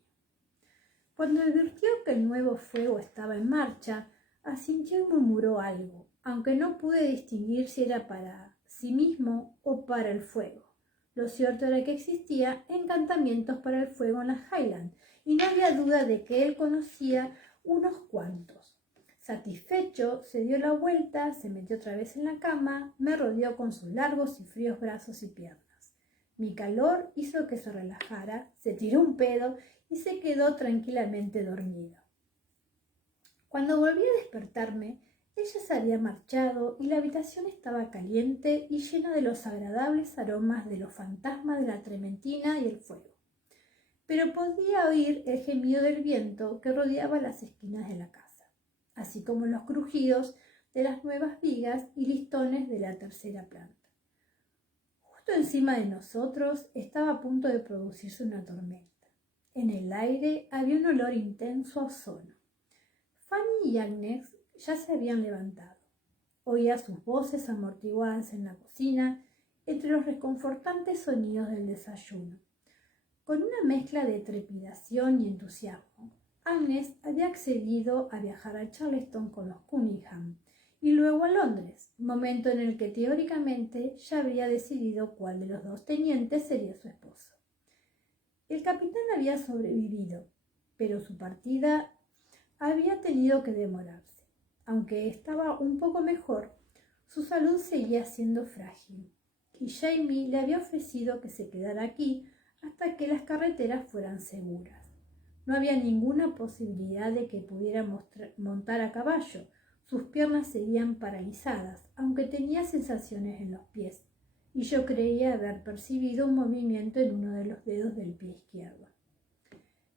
Cuando advirtió que el nuevo fuego estaba en marcha, asintió y murmuró algo, aunque no pude distinguir si era para sí mismo o para el fuego. Lo cierto era que existía encantamientos para el fuego en las Highlands, y no había duda de que él conocía unos cuantos. Satisfecho, se dio la vuelta, se metió otra vez en la cama, me rodeó con sus largos y fríos brazos y piernas. Mi calor hizo que se relajara, se tiró un pedo y se quedó tranquilamente dormido. Cuando volví a despertarme, ella se había marchado y la habitación estaba caliente y llena de los agradables aromas de los fantasmas de la trementina y el fuego. Pero podía oír el gemido del viento que rodeaba las esquinas de la casa, así como los crujidos de las nuevas vigas y listones de la tercera planta. Justo encima de nosotros estaba a punto de producirse una tormenta. En el aire había un olor intenso a ozono. Fanny y Agnes ya se habían levantado. Oía sus voces amortiguadas en la cocina entre los reconfortantes sonidos del desayuno. Con una mezcla de trepidación y entusiasmo, Agnes había accedido a viajar a Charleston con los Cunningham y luego a Londres, momento en el que teóricamente ya había decidido cuál de los dos tenientes sería su esposo. El capitán había sobrevivido, pero su partida había tenido que demorarse. Aunque estaba un poco mejor, su salud seguía siendo frágil, y Jamie le había ofrecido que se quedara aquí hasta que las carreteras fueran seguras. No había ninguna posibilidad de que pudiera montar a caballo. Sus piernas seguían paralizadas, aunque tenía sensaciones en los pies, y yo creía haber percibido un movimiento en uno de los dedos del pie izquierdo.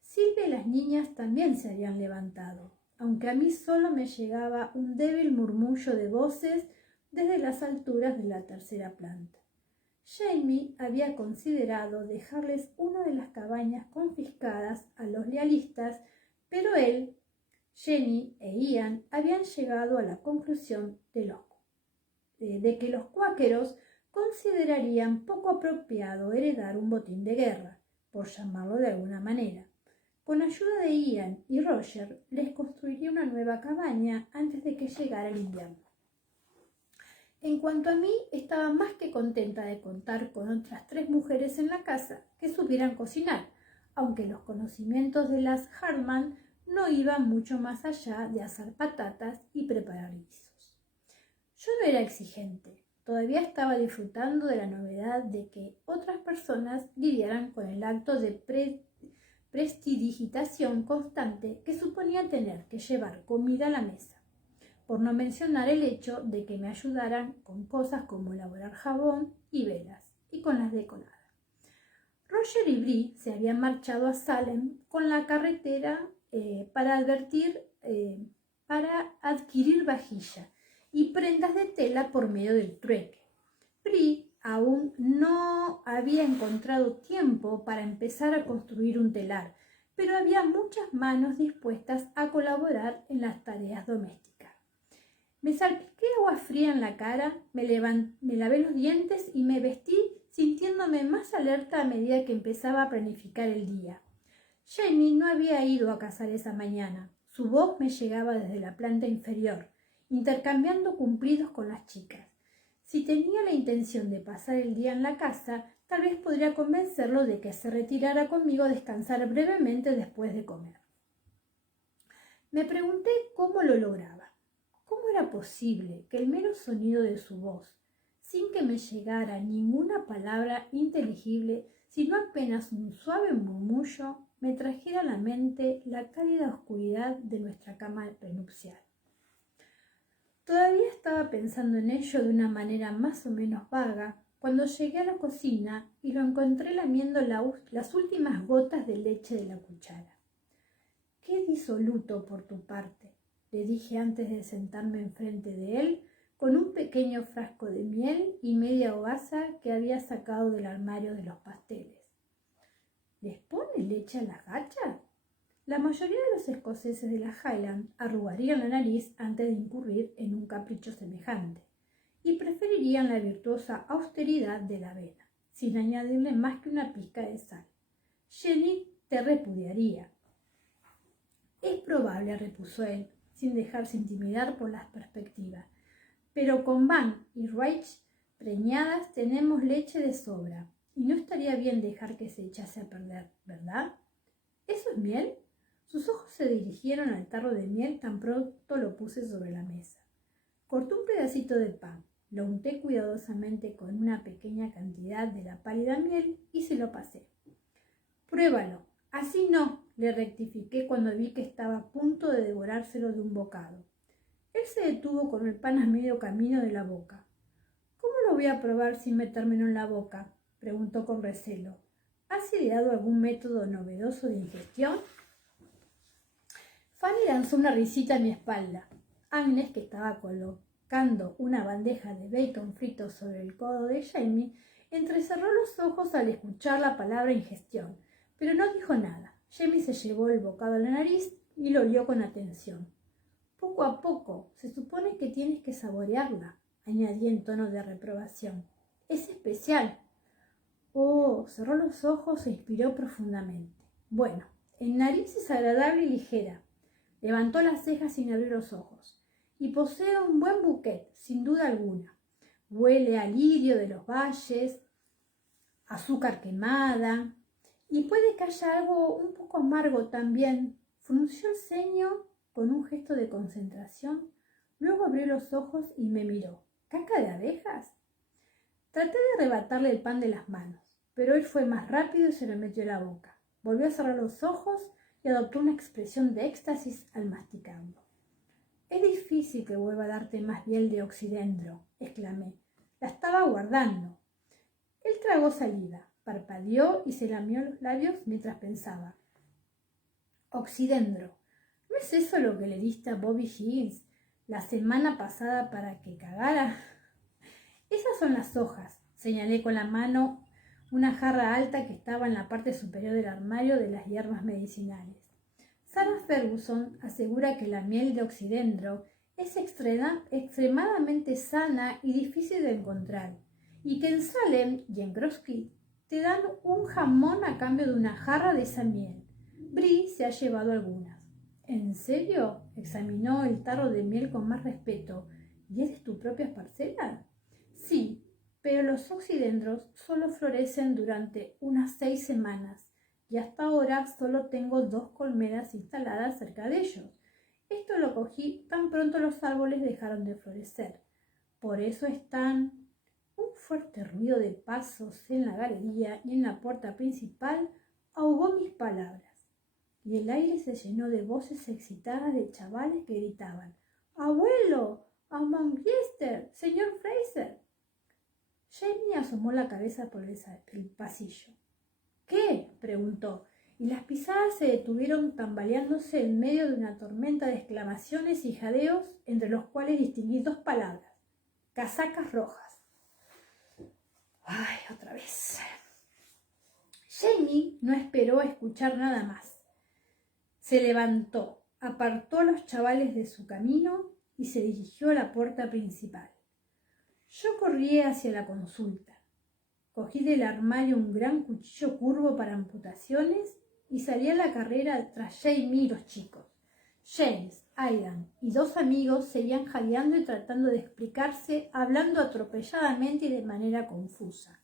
Silvia y las niñas también se habían levantado, aunque a mí solo me llegaba un débil murmullo de voces desde las alturas de la tercera planta. Jamie había considerado dejarles una de las cabañas confiscadas a los lealistas, pero él, Jenny e Ian habían llegado a la conclusión de que los cuáqueros considerarían poco apropiado heredar un botín de guerra, por llamarlo de alguna manera. Con ayuda de Ian y Roger, les construiría una nueva cabaña antes de que llegara el invierno. En cuanto a mí, estaba más que contenta de contar con otras 3 mujeres en la casa que supieran cocinar, aunque los conocimientos de las Hartman no iban mucho más allá de asar patatas y preparar guisos. Yo no era exigente, todavía estaba disfrutando de la novedad de que otras personas lidiaran con el acto de prestidigitación constante que suponía tener que llevar comida a la mesa, por no mencionar el hecho de que me ayudaran con cosas como elaborar jabón y velas, y con las decoradas. Roger y Bree se habían marchado a Salem con la carretera para adquirir vajilla y prendas de tela por medio del trueque. Bree aún no había encontrado tiempo para empezar a construir un telar, pero había muchas manos dispuestas a colaborar en las tareas domésticas. Me salpiqué agua fría en la cara, me lavé los dientes y me vestí sintiéndome más alerta a medida que empezaba a planificar el día. Jenny no había ido a cazar esa mañana. Su voz me llegaba desde la planta inferior, intercambiando cumplidos con las chicas. Si tenía la intención de pasar el día en la casa, tal vez podría convencerlo de que se retirara conmigo a descansar brevemente después de comer. Me pregunté cómo lo lograba. ¿Cómo era posible que el mero sonido de su voz, sin que me llegara ninguna palabra inteligible, sino apenas un suave murmullo, me trajera a la mente la cálida oscuridad de nuestra cama prenupcial? Todavía estaba pensando en ello de una manera más o menos vaga, cuando llegué a la cocina y lo encontré lamiendo las últimas gotas de leche de la cuchara. «Qué disoluto por tu parte», le dije antes de sentarme enfrente de él, con un pequeño frasco de miel y media hogaza que había sacado del armario de los pasteles. ¿Les pone leche a las gachas? La mayoría de los escoceses de la Highland arrugarían la nariz antes de incurrir en un capricho semejante, y preferirían la virtuosa austeridad de la avena, sin añadirle más que una pizca de sal. Jenny te repudiaría. «Es probable», repuso él, sin dejarse intimidar por las perspectivas. «Pero con Van y Rach preñadas tenemos leche de sobra, y no estaría bien dejar que se echase a perder, ¿verdad? ¿Eso es miel?» Sus ojos se dirigieron al tarro de miel tan pronto lo puse sobre la mesa. Corté un pedacito de pan, lo unté cuidadosamente con una pequeña cantidad de la pálida miel y se lo pasé. «Pruébalo». «Así no», le rectifiqué cuando vi que estaba a punto de devorárselo de un bocado. Él se detuvo con el pan a medio camino de la boca. «¿Cómo lo voy a probar sin metérmelo en la boca?», preguntó con recelo. «¿Has ideado algún método novedoso de ingestión?» Fanny lanzó una risita a mi espalda. Agnes, que estaba colocando una bandeja de bacon frito sobre el codo de Jamie, entrecerró los ojos al escuchar la palabra ingestión, pero no dijo nada. Jamie se llevó el bocado a la nariz y lo olió con atención. «Poco a poco, se supone que tienes que saborearla», añadí en tono de reprobación. «Es especial». Oh, cerró los ojos e inspiró profundamente. «Bueno, en nariz es agradable y ligera». Levantó las cejas sin abrir los ojos. «Y posee un buen bouquet, sin duda alguna. Huele a lirio de los valles, azúcar quemada, y puede que haya algo un poco amargo también». Frunció el ceño con un gesto de concentración, luego abrió los ojos y me miró. «¿Caca de abejas?» Traté de arrebatarle el pan de las manos, pero él fue más rápido y se lo metió en la boca. Volvió a cerrar los ojos y adoptó una expresión de éxtasis al masticarlo. «Es difícil que vuelva a darte más miel de oxidendro», exclamé. «La estaba guardando». Él tragó saliva, parpadeó y se lamió los labios mientras pensaba. «Oxidendro, ¿no es eso lo que le diste a Bobby Higgins la semana pasada para que cagara?» «Esas son las hojas. Señalé con la mano una jarra alta que estaba en la parte superior del armario de las hierbas medicinales. Sarah Ferguson asegura que la miel de oxidendro es extremadamente sana y difícil de encontrar, y que en Salem y en Groskey te dan un jamón a cambio de una jarra de esa miel. Bree se ha llevado algunas. ¿En serio? Examinó el tarro de miel con más respeto. ¿Y es de tu propia parcela? Sí, pero los oxidendros solo florecen durante unas 6 semanas y hasta ahora solo tengo 2 colmenas instaladas cerca de ellos. Esto lo cogí tan pronto los árboles dejaron de florecer. Por eso están... Un fuerte ruido de pasos en la galería y en la puerta principal ahogó mis palabras, y el aire se llenó de voces excitadas de chavales que gritaban: ¡Abuelo! ¡Amonglister! ¡Señor Fraser! Jamie asomó la cabeza por el pasillo. ¿Qué? Preguntó, y las pisadas se detuvieron tambaleándose en medio de una tormenta de exclamaciones y jadeos, entre los cuales distinguí 2 palabras: casacas rojas. ¡Ay, otra vez! Jamie no esperó a escuchar nada más. Se levantó, apartó a los chavales de su camino y se dirigió a la puerta principal. Yo corrí hacia la consulta. Cogí del armario un gran cuchillo curvo para amputaciones y salí a la carrera tras Jamie y los chicos. James, Aidan y 2 amigos seguían jadeando y tratando de explicarse, hablando atropelladamente y de manera confusa.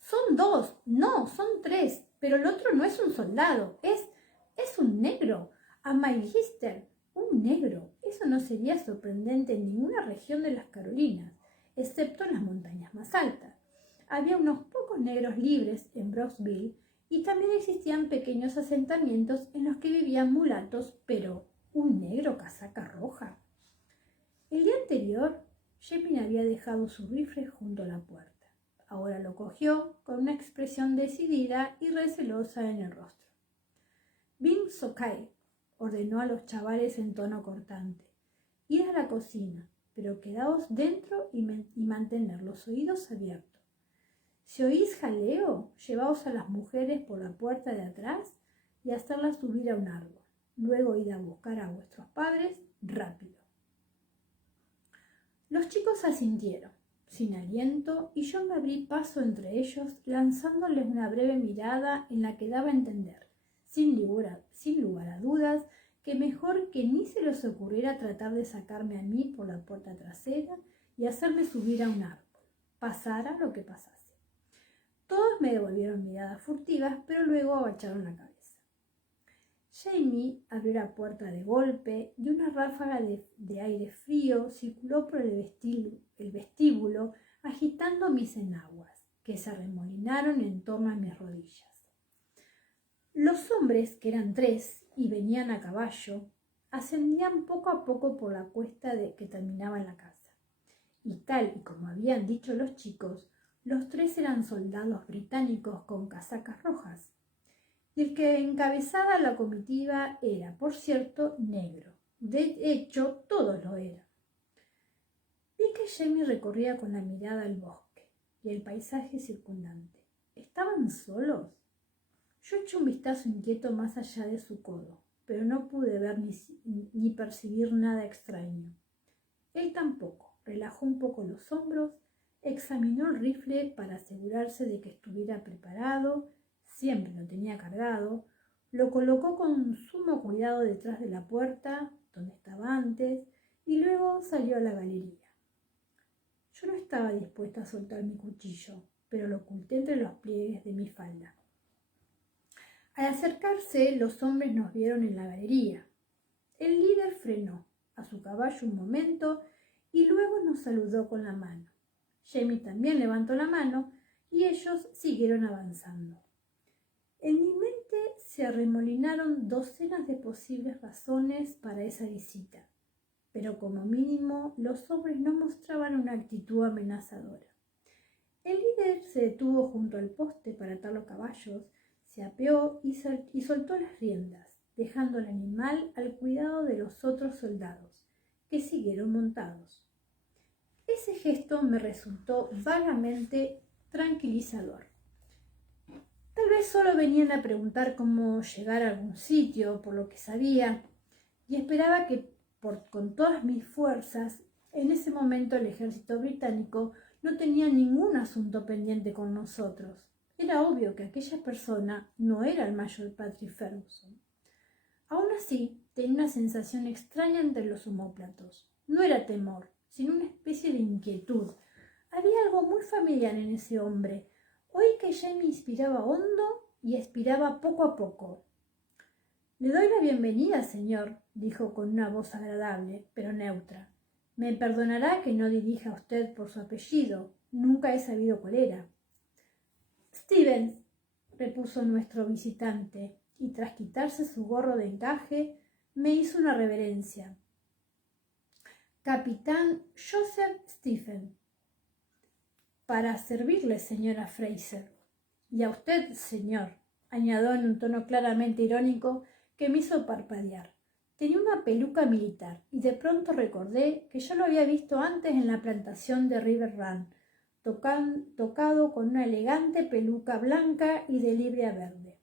Son 2, no, son 3, pero el otro no es un soldado, es un negro. Amonglister, un negro. Eso no sería sorprendente en ninguna región de las Carolinas, excepto en las montañas más altas. Había unos pocos negros libres en Brooksville y también existían pequeños asentamientos en los que vivían mulatos, pero ¿un negro casaca roja? El día anterior, Jamie había dejado su rifle junto a la puerta. Ahora lo cogió con una expresión decidida y recelosa en el rostro. «Bin Sokai», ordenó a los chavales en tono cortante. «Id a la cocina, pero quedaos dentro y mantener los oídos abiertos. Si oís jaleo, llevaos a las mujeres por la puerta de atrás y hacerlas subir a un árbol. Luego id a buscar a vuestros padres rápido». Los chicos asintieron, sin aliento, y yo me abrí paso entre ellos, lanzándoles una breve mirada en la que daba a entender, sin lugar a dudas, que mejor que ni se les ocurriera tratar de sacarme a mí por la puerta trasera y hacerme subir a un árbol, pasara lo que pasase. Todos me devolvieron miradas furtivas, pero luego agacharon la cabeza. Jamie abrió la puerta de golpe y una ráfaga de aire frío circuló por el vestíbulo, agitando mis enaguas, que se arremolinaron en torno a mis rodillas. Los hombres, que eran 3 y venían a caballo, ascendían poco a poco por la cuesta que terminaba en la casa. Y tal y como habían dicho los chicos, los 3 eran soldados británicos con casacas rojas. Y el que encabezaba la comitiva era, por cierto, negro. De hecho, todos lo eran. Vi que Jamie recorría con la mirada el bosque y el paisaje circundante. ¿Estaban solos? Yo eché un vistazo inquieto más allá de su codo, pero no pude ver ni percibir nada extraño. Él tampoco. Relajó un poco los hombros, examinó el rifle para asegurarse de que estuviera preparado. Siempre lo tenía cargado, lo colocó con sumo cuidado detrás de la puerta, donde estaba antes, y luego salió a la galería. Yo no estaba dispuesta a soltar mi cuchillo, pero lo oculté entre los pliegues de mi falda. Al acercarse, los hombres nos vieron en la galería. El líder frenó a su caballo un momento y luego nos saludó con la mano. Jamie también levantó la mano y ellos siguieron avanzando. En mi mente se arremolinaron docenas de posibles razones para esa visita, pero como mínimo los hombres no mostraban una actitud amenazadora. El líder se detuvo junto al poste para atar los caballos, se apeó y soltó las riendas, dejando al animal al cuidado de los otros soldados, que siguieron montados. Ese gesto me resultó vagamente tranquilizador. Tal vez solo venían a preguntar cómo llegar a algún sitio, por lo que sabía, y esperaba que, con todas mis fuerzas, en ese momento el ejército británico no tenía ningún asunto pendiente con nosotros. Era obvio que aquella persona no era el mayor Patrick Ferguson. Aún así, tenía una sensación extraña entre los omóplatos. No era temor, sino una especie de inquietud. Había algo muy familiar en ese hombre. Oí que Jamie inspiraba hondo y expiraba poco a poco. «Le doy la bienvenida, señor», dijo con una voz agradable, pero neutra. «Me perdonará que no dirija a usted por su apellido. Nunca he sabido cuál era». «Stevens», repuso nuestro visitante, y tras quitarse su gorro de encaje, me hizo una reverencia. «Capitán Joseph Stephen». «Para servirle, señora Fraser». «Y a usted, señor», añadió en un tono claramente irónico que me hizo parpadear. Tenía una peluca militar y de pronto recordé que yo lo había visto antes en la plantación de River Run, tocado con una elegante peluca blanca y de librea verde.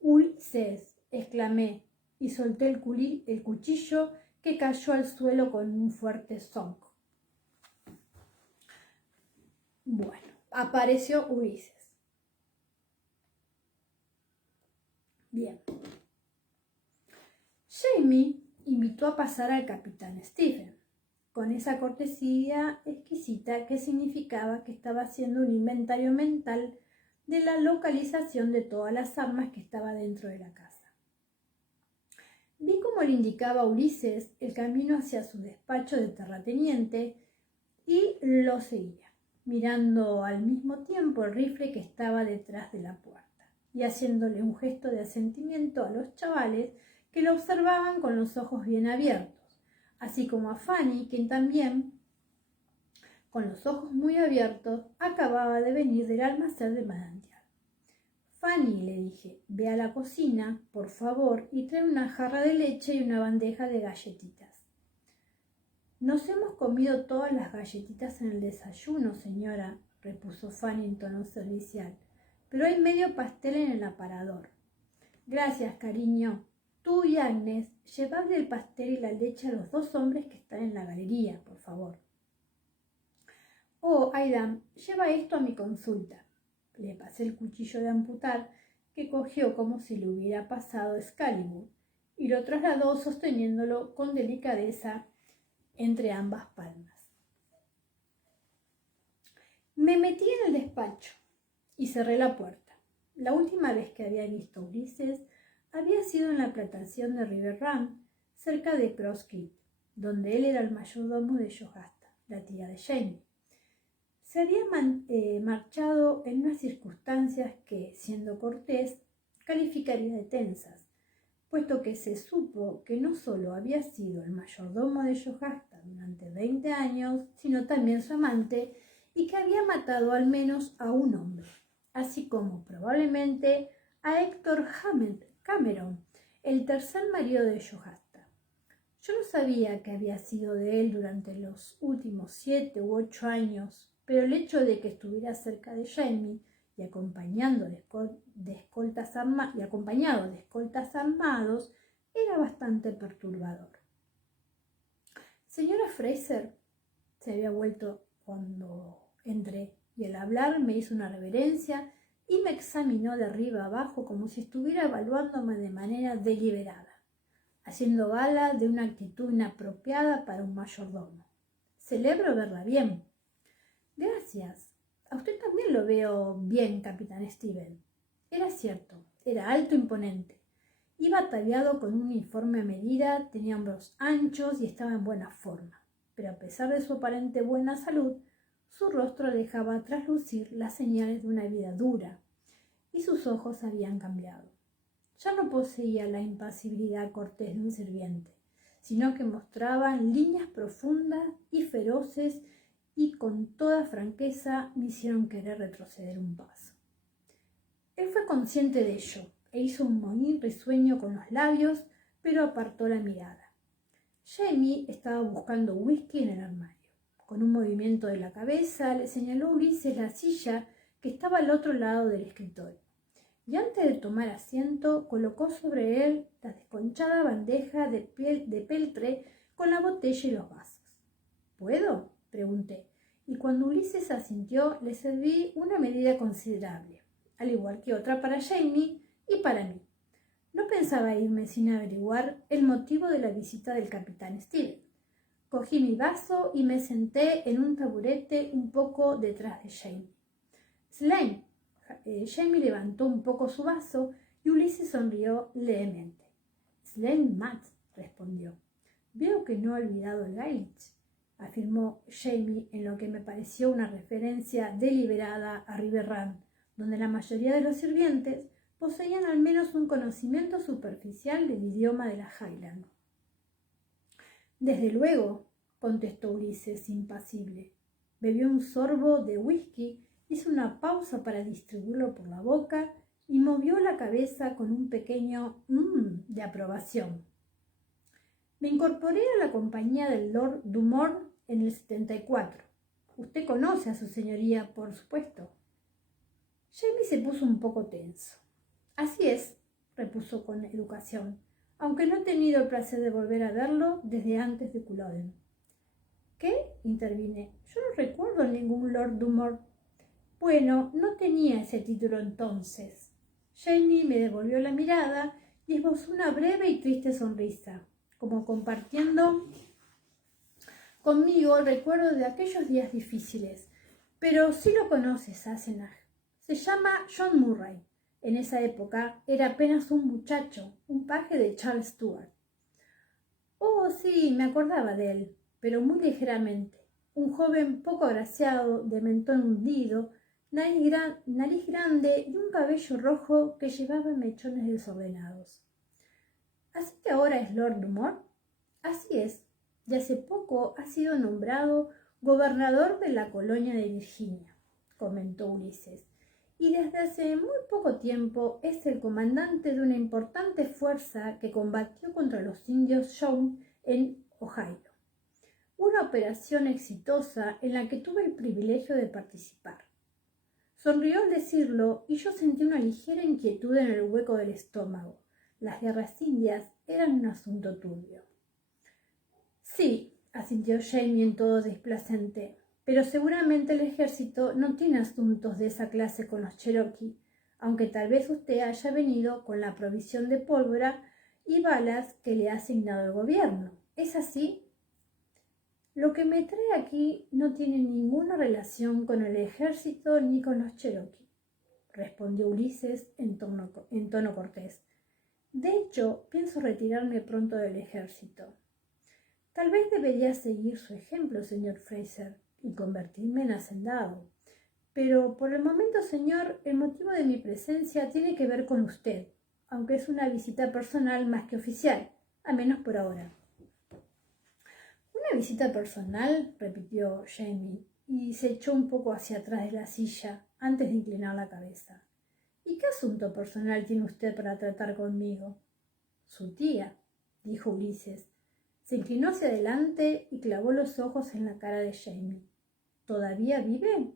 «Ulises», exclamé, y solté el cuchillo que cayó al suelo con un fuerte zonk. Bueno, apareció Ulises. Bien. Jamie invitó a pasar al capitán Stephen, con esa cortesía exquisita que significaba que estaba haciendo un inventario mental de la localización de todas las armas que estaba dentro de la casa. Vi como le indicaba a Ulises el camino hacia su despacho de terrateniente y lo seguía, mirando al mismo tiempo el rifle que estaba detrás de la puerta y haciéndole un gesto de asentimiento a los chavales que lo observaban con los ojos bien abiertos, así como a Fanny, quien también, con los ojos muy abiertos, acababa de venir del almacén de manantial. «Fanny», le dije, «ve a la cocina, por favor, y trae una jarra de leche y una bandeja de galletitas». «Nos hemos comido todas las galletitas en el desayuno, señora», repuso Fanny en tono servicial, «pero hay medio pastel en el aparador». «Gracias, cariño. Tú y Agnes, llevadle el pastel y la leche a los dos hombres que están en la galería, por favor». «Oh, Aidan, lleva esto a mi consulta». Le pasé el cuchillo de amputar que cogió como si le hubiera pasado Excalibur y lo trasladó sosteniéndolo con delicadeza entre ambas palmas. Me metí en el despacho y cerré la puerta. La última vez que había visto a Ulises había sido en la plantación de River Run, cerca de Cross Creek, donde él era el mayordomo de Jocasta, la tía de Jamie. Se había marchado en unas circunstancias que, siendo cortés, calificaría de tensas, puesto que se supo que no solo había sido el mayordomo de Jocasta durante 20 años, sino también su amante, y que había matado al menos a un hombre, así como probablemente a Héctor Cameron, el tercer marido de Jocasta. Yo no sabía qué había sido de él durante los últimos 7 u 8 años, pero el hecho de que estuviera cerca de Jamie y acompañado de escoltas armados era bastante perturbador. «Señora Fraser», se había vuelto cuando entré, y al hablar me hizo una reverencia y me examinó de arriba abajo como si estuviera evaluándome de manera deliberada, haciendo gala de una actitud inapropiada para un mayordomo. «Celebro verla bien». «Gracias. A usted también lo veo bien, capitán Steven». Era cierto, era alto e imponente. Iba ataviado con un uniforme a medida, tenía hombros anchos y estaba en buena forma. Pero a pesar de su aparente buena salud, su rostro dejaba traslucir las señales de una vida dura, y sus ojos habían cambiado. Ya no poseía la impasibilidad cortés de un sirviente, sino que mostraban líneas profundas y feroces, y con toda franqueza me hicieron querer retroceder un paso. Él fue consciente de ello e hizo un mohín risueño con los labios, pero apartó la mirada. Jamie estaba buscando whisky en el armario. Con un movimiento de la cabeza le señaló a Ulises la silla que estaba al otro lado del escritorio, y antes de tomar asiento colocó sobre él la desconchada bandeja de peltre con la botella y los vasos. ¿Puedo?, pregunté, y cuando Ulises asintió le serví una medida considerable, al igual que otra para Jamie y para mí. No pensaba irme sin averiguar el motivo de la visita del capitán Steven. Cogí mi vaso y me senté en un taburete un poco detrás de Jamie. Slime. Jamie levantó un poco su vaso y Ulises sonrió levemente. Slime Matt, respondió. Veo que no ha olvidado el Gaelic, afirmó Jamie en lo que me pareció una referencia deliberada a River Run, donde la mayoría de los sirvientes poseían al menos un conocimiento superficial del idioma de la Highland. Desde luego, contestó Ulises impasible. Bebió un sorbo de whisky, hizo una pausa para distribuirlo por la boca y movió la cabeza con un pequeño de aprobación. Me incorporé a la compañía del Lord Dumont en el 74. Usted conoce a su señoría, por supuesto. Jamie se puso un poco tenso. Así es, repuso con educación, aunque no he tenido el placer de volver a verlo desde antes de Culloden. ¿Qué? Intervine. Yo no recuerdo ningún Lord Dumont. Bueno, no tenía ese título entonces. Jamie me devolvió la mirada y esbozó una breve y triste sonrisa, como compartiendo conmigo el recuerdo de aquellos días difíciles. Pero sí lo conoces, Asenach. Se llama John Murray. En esa época era apenas un muchacho, un paje de Charles Stuart. Oh, sí, me acordaba de él, pero muy ligeramente. Un joven poco agraciado, de mentón hundido, nariz grande y un cabello rojo que llevaba mechones desordenados. ¿Así que ahora es Lord Dumont? Así es, y hace poco ha sido nombrado gobernador de la colonia de Virginia, comentó Ulises. Y desde hace muy poco tiempo es el comandante de una importante fuerza que combatió contra los indios Shawnee en Ohio. Una operación exitosa en la que tuve el privilegio de participar. Sonrió al decirlo y yo sentí una ligera inquietud en el hueco del estómago. Las guerras indias eran un asunto turbio. Sí, asintió Jamie en todo displacente. Pero seguramente el ejército no tiene asuntos de esa clase con los Cherokee, aunque tal vez usted haya venido con la provisión de pólvora y balas que le ha asignado el gobierno. ¿Es así? Lo que me trae aquí no tiene ninguna relación con el ejército ni con los Cherokee, respondió Ulises en tono cortés. De hecho, pienso retirarme pronto del ejército. Tal vez debería seguir su ejemplo, señor Fraser, y convertirme en hacendado. Pero por el momento, señor, el motivo de mi presencia tiene que ver con usted, aunque es una visita personal más que oficial, al menos por ahora. ¿Una visita personal?, repitió Jamie, y se echó un poco hacia atrás de la silla antes de inclinar la cabeza. ¿Y qué asunto personal tiene usted para tratar conmigo? Su tía, dijo Ulises. Se inclinó hacia adelante y clavó los ojos en la cara de Jamie. ¿Todavía vive?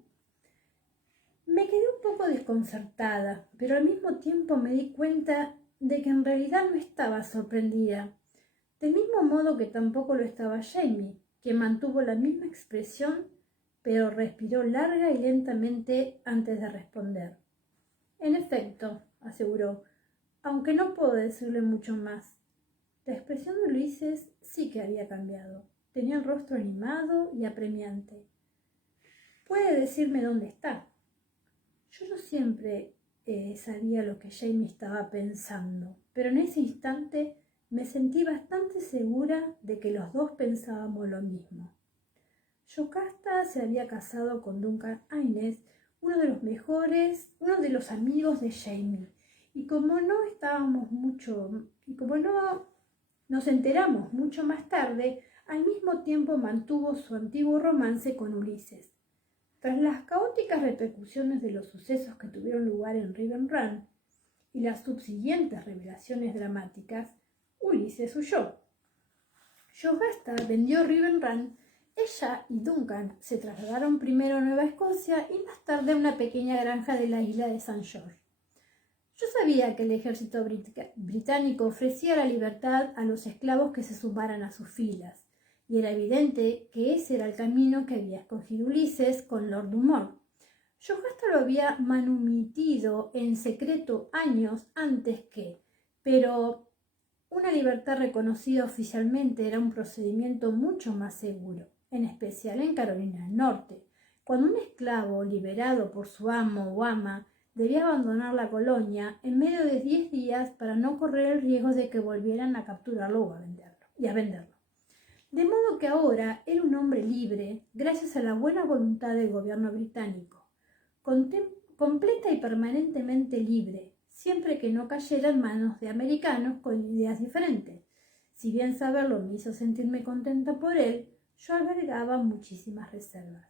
Me quedé un poco desconcertada, pero al mismo tiempo me di cuenta de que en realidad no estaba sorprendida. Del mismo modo que tampoco lo estaba Jamie, que mantuvo la misma expresión, pero respiró larga y lentamente antes de responder. En efecto, aseguró, aunque no puedo decirle mucho más. La expresión de Ulises sí que había cambiado. Tenía el rostro animado y apremiante. ¿Puede decirme dónde está? Yo no siempre sabía lo que Jamie estaba pensando, pero en ese instante me sentí bastante segura de que los dos pensábamos lo mismo. Yocasta se había casado con Duncan Haines, uno de los amigos de Jamie, y como no nos enteramos mucho más tarde, al mismo tiempo mantuvo su antiguo romance con Ulises. Tras las caóticas repercusiones de los sucesos que tuvieron lugar en River Run y las subsiguientes revelaciones dramáticas, Ulises huyó. Yocasta vendió River Run Ella y Duncan se trasladaron primero a Nueva Escocia y más tarde a una pequeña granja de la isla de St. George. Yo sabía que el ejército británico ofrecía la libertad a los esclavos que se sumaran a sus filas, y era evidente que ese era el camino que había escogido Ulises con Lord Dumont. Yocasta lo había manumitido en secreto años antes pero una libertad reconocida oficialmente era un procedimiento mucho más seguro, en especial en Carolina del Norte. Cuando un esclavo liberado por su amo o ama debía abandonar la colonia en medio de 10 días para no correr el riesgo de que volvieran a capturarlo o a venderlo. De modo que ahora era un hombre libre gracias a la buena voluntad del gobierno británico, completa y permanentemente libre, siempre que no cayera en manos de americanos con ideas diferentes. Si bien saberlo me hizo sentirme contenta por él, yo albergaba muchísimas reservas.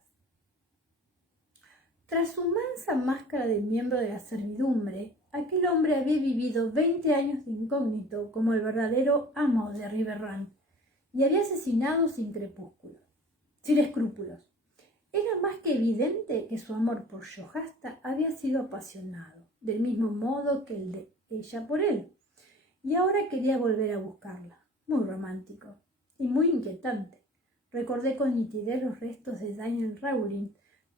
Tras su mansa máscara de miembro de la servidumbre, aquel hombre había vivido 20 años de incógnito como el verdadero amo de River Run y había asesinado sin escrúpulos. Era más que evidente que su amor por Yocasta había sido apasionado, del mismo modo que el de ella por él, y ahora quería volver a buscarla. Muy romántico y muy inquietante. Recordé con nitidez los restos de Daniel Rowling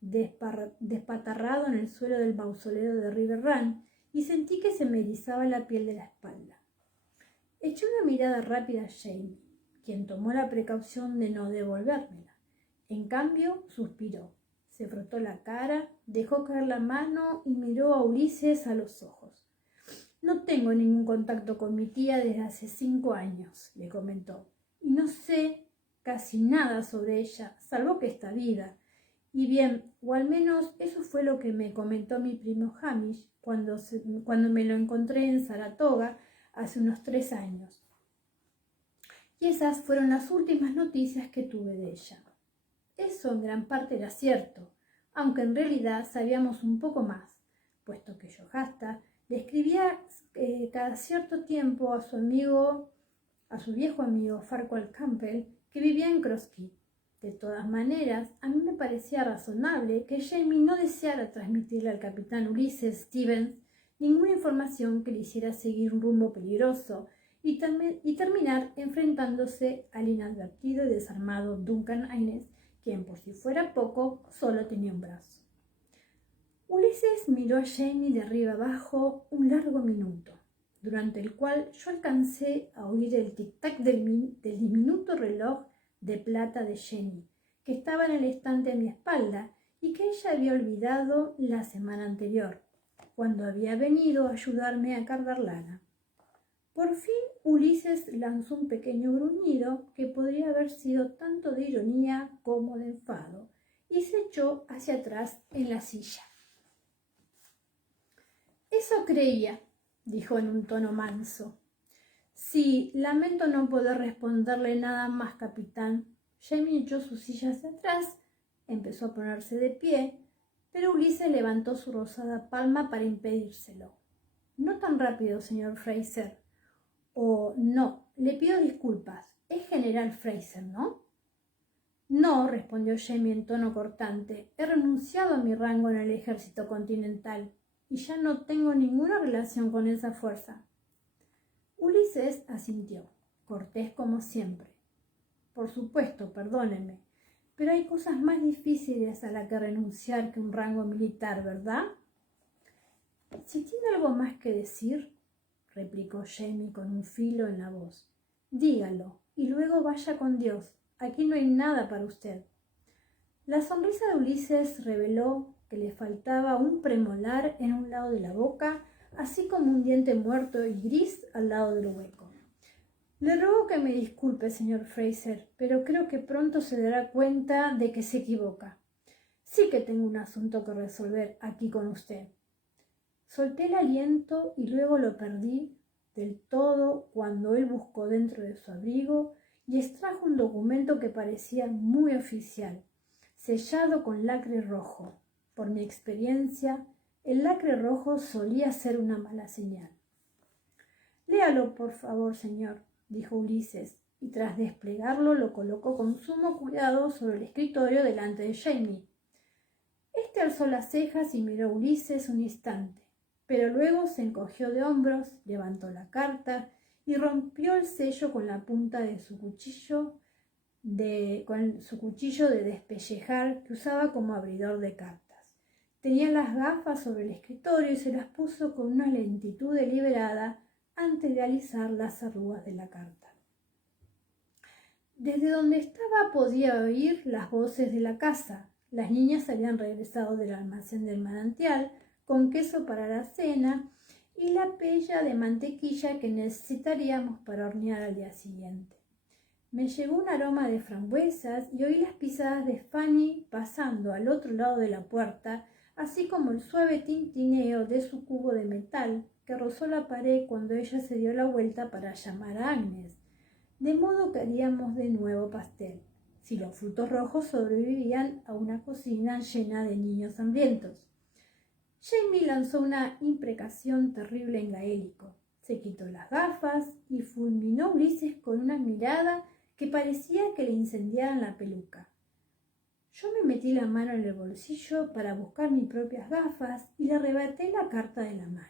despatarrado en el suelo del mausoleo de River Run y sentí que se me erizaba la piel de la espalda. Eché una mirada rápida a Jamie, quien tomó la precaución de no devolvérmela. En cambio, suspiró, se frotó la cara, dejó caer la mano y miró a Ulises a los ojos. No tengo ningún contacto con mi tía desde hace 5 años, le comentó, y no sé casi nada sobre ella, salvo que está viva. Y bien, o al menos eso fue lo que me comentó mi primo Hamish cuando me lo encontré en Saratoga hace unos 3 años. Y esas fueron las últimas noticias que tuve de ella. Eso en gran parte era cierto, aunque en realidad sabíamos un poco más, puesto que Yocasta le escribía cada cierto tiempo a su viejo amigo Farquhar Campbell, que vivía en Crosskey. De todas maneras, a mí me parecía razonable que Jamie no deseara transmitirle al capitán Ulises Stevens ninguna información que le hiciera seguir un rumbo peligroso y terminar enfrentándose al inadvertido y desarmado Duncan Haines, quien por si fuera poco solo tenía un brazo. Ulises miró a Jamie de arriba abajo un largo minuto, durante el cual yo alcancé a oír el tic-tac del diminuto reloj de plata de Jenny, que estaba en el estante a mi espalda y que ella había olvidado la semana anterior, cuando había venido a ayudarme a cargar lana. Por fin Ulises lanzó un pequeño gruñido que podría haber sido tanto de ironía como de enfado, y se echó hacia atrás en la silla. Eso creía, dijo en un tono manso. Sí, lamento no poder responderle nada más, capitán. Jamie echó su silla hacia atrás, empezó a ponerse de pie, pero Ulises levantó su rosada palma para impedírselo. No tan rápido, señor Fraser. No, le pido disculpas. Es general Fraser, ¿no? No, respondió Jamie en tono cortante. He renunciado a mi rango en el ejército continental y ya no tengo ninguna relación con esa fuerza. Ulises asintió, cortés como siempre. Por supuesto, perdóneme, pero hay cosas más difíciles a las que renunciar que un rango militar, ¿verdad? Si tiene algo más que decir, replicó Jamie con un filo en la voz, dígalo y luego vaya con Dios. Aquí no hay nada para usted. La sonrisa de Ulises reveló que le faltaba un premolar en un lado de la boca, así como un diente muerto y gris al lado del hueco. Le ruego que me disculpe, señor Fraser, pero creo que pronto se dará cuenta de que se equivoca. Sí que tengo un asunto que resolver aquí con usted. Solté el aliento y luego lo perdí del todo cuando él buscó dentro de su abrigo y extrajo un documento que parecía muy oficial, sellado con lacre rojo. Por mi experiencia, el lacre rojo solía ser una mala señal. Léalo, por favor, señor, dijo Ulises, y tras desplegarlo lo colocó con sumo cuidado sobre el escritorio delante de Jamie. Este alzó las cejas y miró a Ulises un instante, pero luego se encogió de hombros, levantó la carta y rompió el sello con la punta de su cuchillo de despellejar que usaba como abridor de cartas. Tenía las gafas sobre el escritorio y se las puso con una lentitud deliberada antes de alisar las arrugas de la carta. Desde donde estaba podía oír las voces de la casa. Las niñas habían regresado del almacén del manantial con queso para la cena y la pella de mantequilla que necesitaríamos para hornear al día siguiente. Me llegó un aroma de frambuesas y oí las pisadas de Fanny pasando al otro lado de la puerta, así como el suave tintineo de su cubo de metal que rozó la pared cuando ella se dio la vuelta para llamar a Agnes. De modo que haríamos de nuevo pastel, si los frutos rojos sobrevivían a una cocina llena de niños hambrientos. Jamie lanzó una imprecación terrible en gaélico. Se quitó las gafas y fulminó a Ulises con una mirada que parecía que le incendiaran la peluca. Yo me metí la mano en el bolsillo para buscar mis propias gafas y le arrebaté la carta de la mano.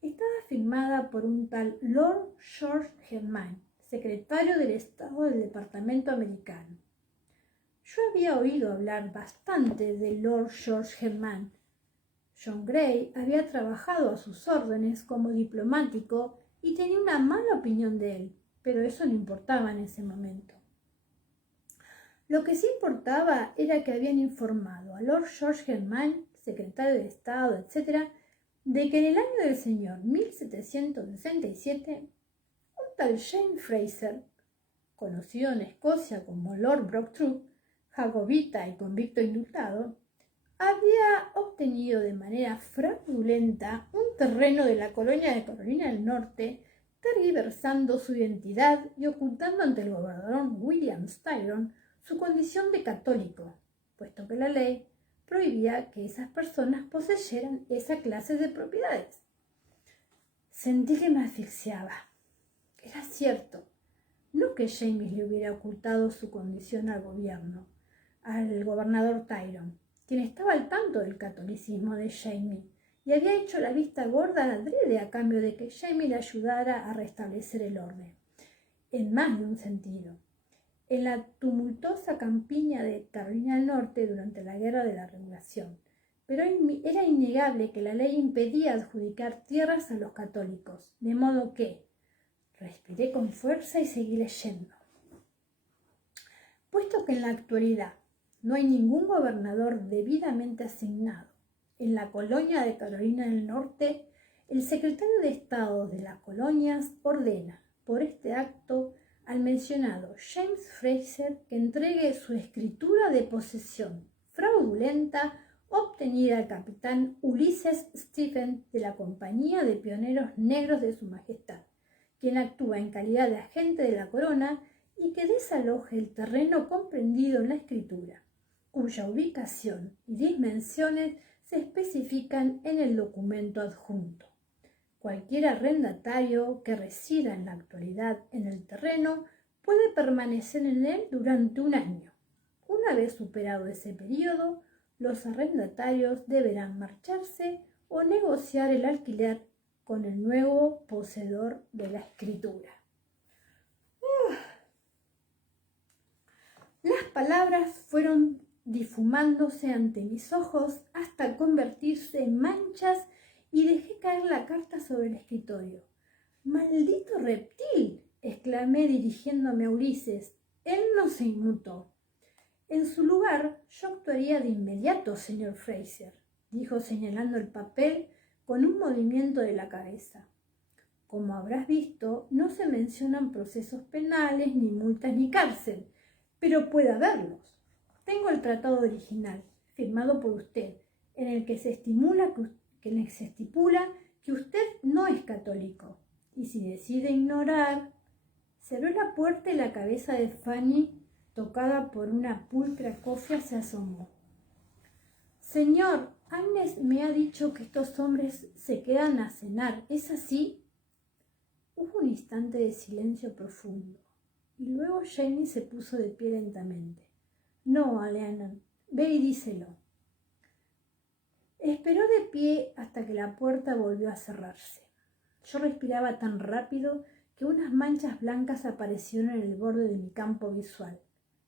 Estaba firmada por un tal Lord George Germain, secretario del Estado del Departamento Americano. Yo había oído hablar bastante de Lord George Germain. John Gray había trabajado a sus órdenes como diplomático y tenía una mala opinión de él, pero eso no importaba en ese momento. Lo que sí importaba era que habían informado a Lord George Germain, secretario de Estado, etc., de que en el año del señor 1767, un tal James Fraser, conocido en Escocia como Lord Brocktroop, jacobita y convicto indultado, había obtenido de manera fraudulenta un terreno de la colonia de Carolina del Norte, tergiversando su identidad y ocultando ante el gobernador William Styron su condición de católico, puesto que la ley prohibía que esas personas poseyeran esa clase de propiedades. Sentí que me asfixiaba. Era cierto, no que James le hubiera ocultado su condición al gobernador Tyrone, quien estaba al tanto del catolicismo de Jamie y había hecho la vista gorda adrede a cambio de que Jamie le ayudara a restablecer el orden, en más de un sentido. En la tumultuosa campiña de Carolina del Norte durante la Guerra de la Regulación, pero era innegable que la ley impedía adjudicar tierras a los católicos, de modo que respiré con fuerza y seguí leyendo. Puesto que en la actualidad no hay ningún gobernador debidamente asignado en la colonia de Carolina del Norte, el secretario de Estado de las colonias ordena, por este acto, al mencionado James Fraser que entregue su escritura de posesión fraudulenta obtenida al capitán Ulysses Stephen de la Compañía de Pioneros Negros de Su Majestad, quien actúa en calidad de agente de la corona y que desaloje el terreno comprendido en la escritura, cuya ubicación y dimensiones se especifican en el documento adjunto. Cualquier arrendatario que resida en la actualidad en el terreno puede permanecer en él durante un año. Una vez superado ese periodo, los arrendatarios deberán marcharse o negociar el alquiler con el nuevo poseedor de la escritura. Las palabras fueron difumándose ante mis ojos hasta convertirse en manchas y dejé caer la carta sobre el escritorio. ¡Maldito reptil!, exclamé dirigiéndome a Ulises. Él no se inmutó. En su lugar, yo actuaría de inmediato, señor Fraser, dijo señalando el papel con un movimiento de la cabeza. Como habrás visto, no se mencionan procesos penales, ni multas, ni cárcel, pero puede haberlos. Tengo el tratado original, firmado por usted, en el que se estipula que usted no es católico. Y si decide ignorar... Cerró la puerta y la cabeza de Fanny, tocada por una pulcra cofia, se asomó. Señor, Agnes me ha dicho que estos hombres se quedan a cenar. ¿Es así? Hubo un instante de silencio profundo. y luego Jamie se puso de pie lentamente. No, Aleana, ve y díselo. Esperó de pie hasta que la puerta volvió a cerrarse. Yo respiraba tan rápido que unas manchas blancas aparecieron en el borde de mi campo visual,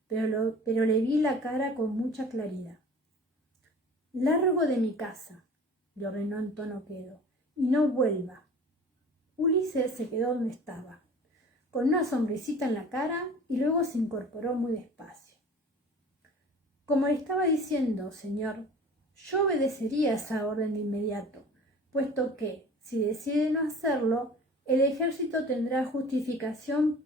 pero le vi la cara con mucha claridad. Largo de mi casa, le ordenó en tono quedo, y no vuelva. Ulises se quedó donde estaba, con una sonrisita en la cara, y luego se incorporó muy despacio. Como le estaba diciendo, señor, yo obedecería esa orden de inmediato, puesto que, si decide no hacerlo, el ejército tendrá justificación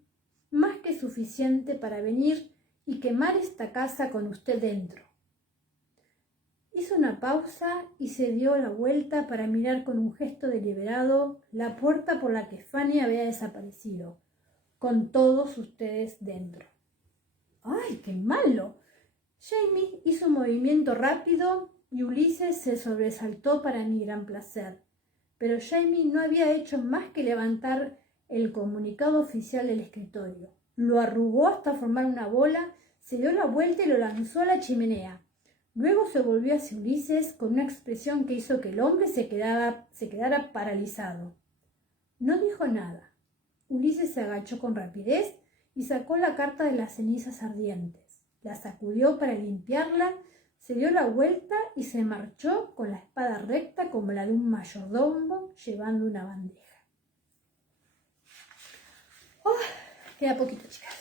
más que suficiente para venir y quemar esta casa con usted dentro. Hizo una pausa y se dio la vuelta para mirar con un gesto deliberado la puerta por la que Fanny había desaparecido, con todos ustedes dentro. ¡Ay, qué malo! Jamie hizo un movimiento rápido y Ulises se sobresaltó para mi gran placer. Pero Jamie no había hecho más que levantar el comunicado oficial del escritorio. Lo arrugó hasta formar una bola, se dio la vuelta y lo lanzó a la chimenea. Luego se volvió hacia Ulises con una expresión que hizo que el hombre se quedara paralizado. No dijo nada. Ulises se agachó con rapidez y sacó la carta de las cenizas ardientes. La sacudió para limpiarla, se dio la vuelta y se marchó con la espada recta como la de un mayordomo llevando una bandeja. ¡Oh! Queda poquito, chicas.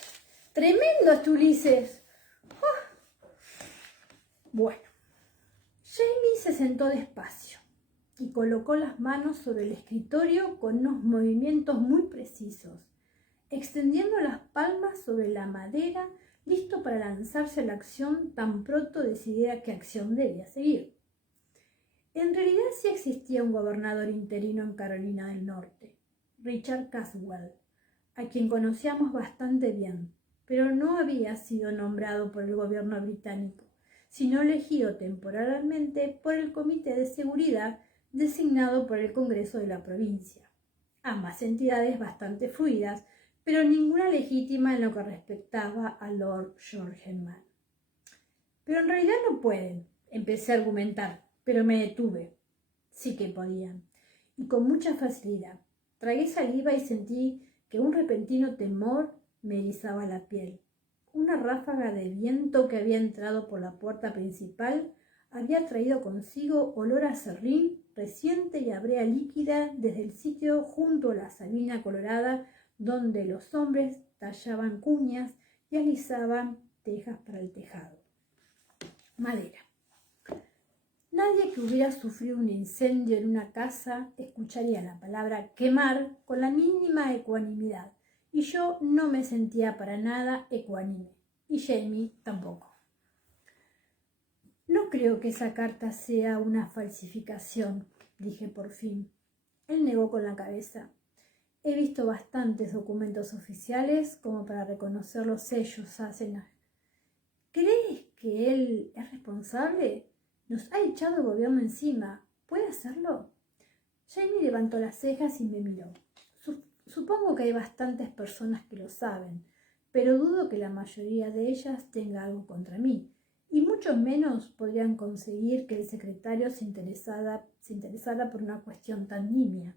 ¡Tremendo este Ulises! ¡Oh! Bueno, Jamie se sentó despacio y colocó las manos sobre el escritorio con unos movimientos muy precisos, extendiendo las palmas sobre la madera, listo para lanzarse a la acción tan pronto decidiera qué acción debía seguir. En realidad sí existía un gobernador interino en Carolina del Norte, Richard Caswell, a quien conocíamos bastante bien, pero no había sido nombrado por el gobierno británico, sino elegido temporalmente por el Comité de Seguridad designado por el Congreso de la provincia. Ambas entidades bastante fluidas, pero ninguna legítima en lo que respectaba a Lord George Mann. Pero en realidad no pueden, empecé a argumentar, pero me detuve. Sí que podían, y con mucha facilidad. Tragué saliva y sentí que un repentino temor me erizaba la piel. Una ráfaga de viento que había entrado por la puerta principal había traído consigo olor a serrín reciente y a brea líquida desde el sitio junto a la sabina colorada donde los hombres tallaban cuñas y alisaban tejas para el tejado. Madera. Nadie que hubiera sufrido un incendio en una casa escucharía la palabra quemar con la mínima ecuanimidad, y yo no me sentía para nada ecuánime, y Jamie tampoco. No creo que esa carta sea una falsificación, dije por fin. Él negó con la cabeza. He visto bastantes documentos oficiales como para reconocer los sellos. ¿Crees que él es responsable? Nos ha echado el gobierno encima. ¿Puede hacerlo? Jamie levantó las cejas y me miró. Supongo que hay bastantes personas que lo saben, pero dudo que la mayoría de ellas tenga algo contra mí, y mucho menos podrían conseguir que el secretario se interesara por una cuestión tan nimia.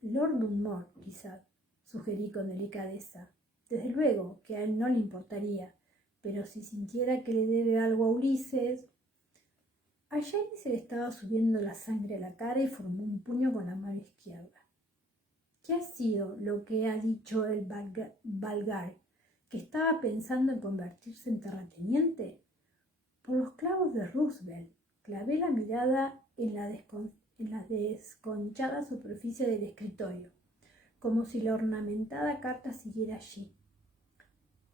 Lord Dunmore, quizá, sugerí con delicadeza. Desde luego que a él no le importaría, pero si sintiera que le debe algo a Ulises... A Jamie se le estaba subiendo la sangre a la cara y formó un puño con la mano izquierda. ¿Qué ha sido lo que ha dicho el Valgar? ¿Que estaba pensando en convertirse en terrateniente? Por los clavos de Roosevelt, clavé la mirada en la desconchada superficie del escritorio, como si la ornamentada carta siguiera allí.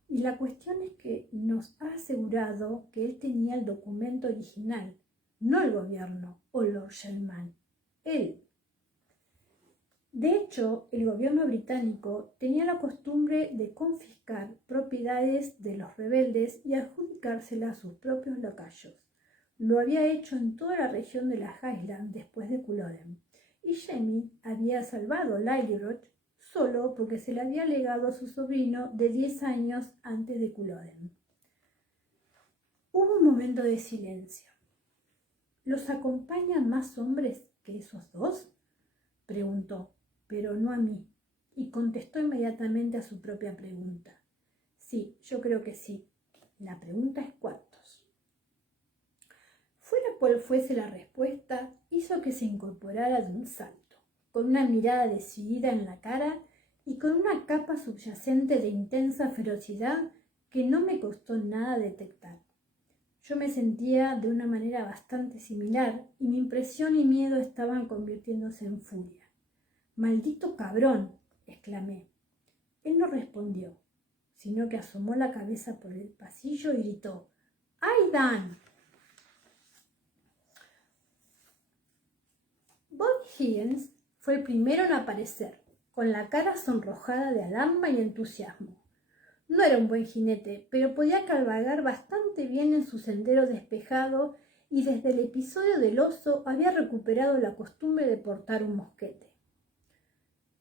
Y la cuestión es que nos ha asegurado que él tenía el documento original, no el gobierno o Lord Sherman, él. De hecho, el gobierno británico tenía la costumbre de confiscar propiedades de los rebeldes y adjudicárselas a sus propios lacayos. Lo había hecho en toda la región de las Highlands después de Culloden, y Jamie había salvado Lillibroch solo porque se le había legado a su sobrino de 10 años antes de Culloden. Hubo un momento de silencio. ¿Los acompañan más hombres que esos dos?, preguntó, pero no a mí, y contestó inmediatamente a su propia pregunta. Sí, yo creo que sí. La pregunta es ¿cuántos? Fuera cual fuese la respuesta, hizo que se incorporara de un salto, con una mirada decidida en la cara y con una capa subyacente de intensa ferocidad que no me costó nada detectar. Yo me sentía de una manera bastante similar y mi impresión y miedo estaban convirtiéndose en furia. «¡Maldito cabrón!», exclamé. Él no respondió, sino que asomó la cabeza por el pasillo y gritó: «¡Ay, Dan!». Bob Higgins fue el primero en aparecer, con la cara sonrojada de alarma y entusiasmo. No era un buen jinete, pero podía cabalgar bastante bien en su sendero despejado y desde el episodio del oso había recuperado la costumbre de portar un mosquete.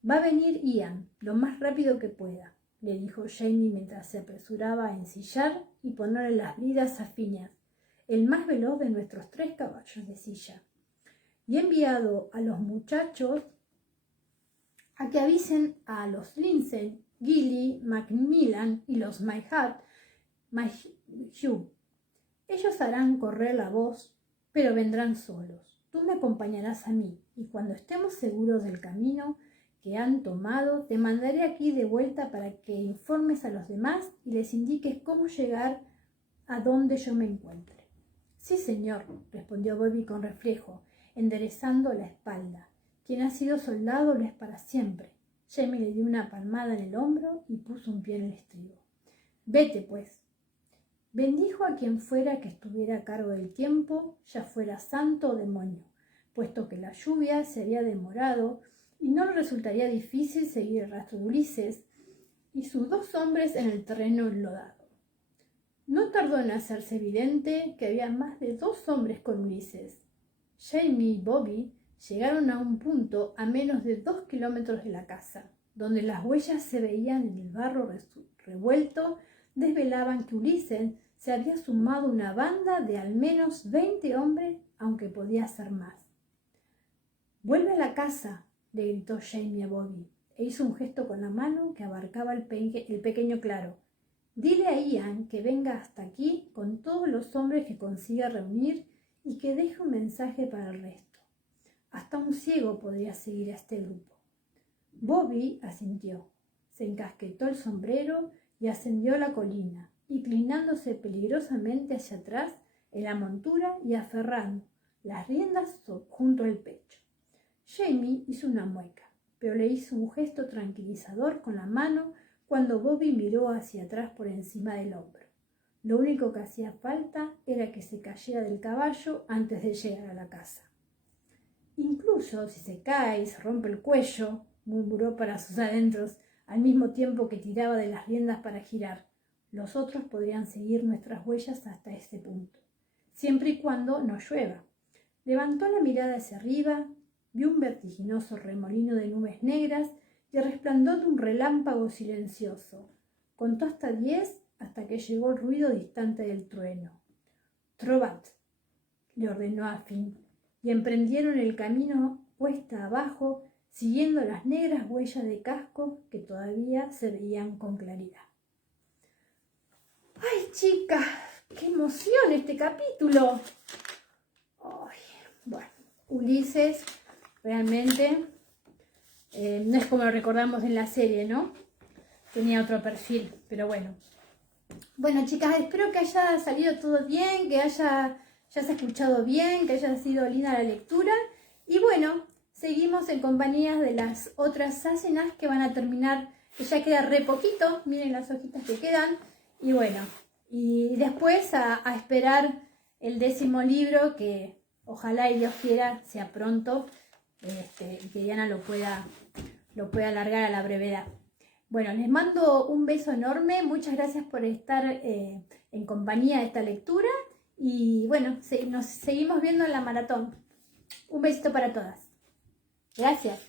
«Va a venir Ian, lo más rápido que pueda», le dijo Jamie mientras se apresuraba a ensillar y ponerle las bridas a Phineas, el más veloz de nuestros 3 caballos de silla. «Y he enviado a los muchachos a que avisen a los Lindsay, Gilly, Macmillan y los Mayhew. Ellos harán correr la voz, pero vendrán solos. Tú me acompañarás a mí, y cuando estemos seguros del camino que han tomado, te mandaré aquí de vuelta para que informes a los demás y les indiques cómo llegar a donde yo me encuentre». «Sí, señor», respondió Bobby con reflejo, enderezando la espalda. «Quien ha sido soldado lo es para siempre». Jamie le dio una palmada en el hombro y puso un pie en el estribo. «Vete, pues». Bendijo a quien fuera que estuviera a cargo del tiempo, ya fuera santo o demonio, puesto que la lluvia se había demorado y no le resultaría difícil seguir el rastro de Ulises y sus 2 hombres en el terreno enlodado. No tardó en hacerse evidente que había más de 2 hombres con Ulises. Jamie y Bobby llegaron a un punto a menos de 2 kilómetros de la casa, donde las huellas se veían en el barro revuelto, desvelaban que Ulises se había sumado a una banda de al menos 20 hombres, aunque podía ser más. «Vuelve a la casa», le gritó Jamie a Bobby, e hizo un gesto con la mano que abarcaba el pequeño claro. «Dile a Ian que venga hasta aquí con todos los hombres que consiga reunir y que deje un mensaje para el resto. Hasta un ciego podría seguir a este grupo». Bobby asintió, se encasquetó el sombrero y ascendió la colina, inclinándose peligrosamente hacia atrás en la montura y aferrando las riendas junto al pecho. Jamie hizo una mueca, pero le hizo un gesto tranquilizador con la mano cuando Bobby miró hacia atrás por encima del hombro. Lo único que hacía falta era que se cayera del caballo antes de llegar a la casa. «Incluso si se cae y se rompe el cuello», murmuró para sus adentros, al mismo tiempo que tiraba de las riendas para girar, «los otros podrían seguir nuestras huellas hasta este punto, siempre y cuando no llueva». Levantó la mirada hacia arriba, vio un vertiginoso remolino de nubes negras y el resplandor de un relámpago silencioso. Contó hasta 10 hasta que llegó el ruido distante del trueno. «Trobat», le ordenó a Finn, y emprendieron el camino cuesta abajo, siguiendo las negras huellas de casco que todavía se veían con claridad. ¡Ay, chicas! ¡Qué emoción este capítulo! Ay, bueno, Ulises realmente no es como lo recordamos en la serie, ¿no? Tenía otro perfil, pero bueno. Bueno, chicas, espero que haya salido todo bien, que hayas escuchado bien, que haya sido linda la lectura. Y bueno, seguimos en compañía de las otras asesinas que van a terminar, que ya queda re poquito, miren las hojitas que quedan. Y bueno, y después a esperar el 10º libro, que ojalá y Dios quiera sea pronto, y que Diana lo pueda alargar a la brevedad. Bueno, les mando un beso enorme, muchas gracias por estar en compañía de esta lectura y bueno, nos seguimos viendo en la maratón. Un besito para todas. Gracias.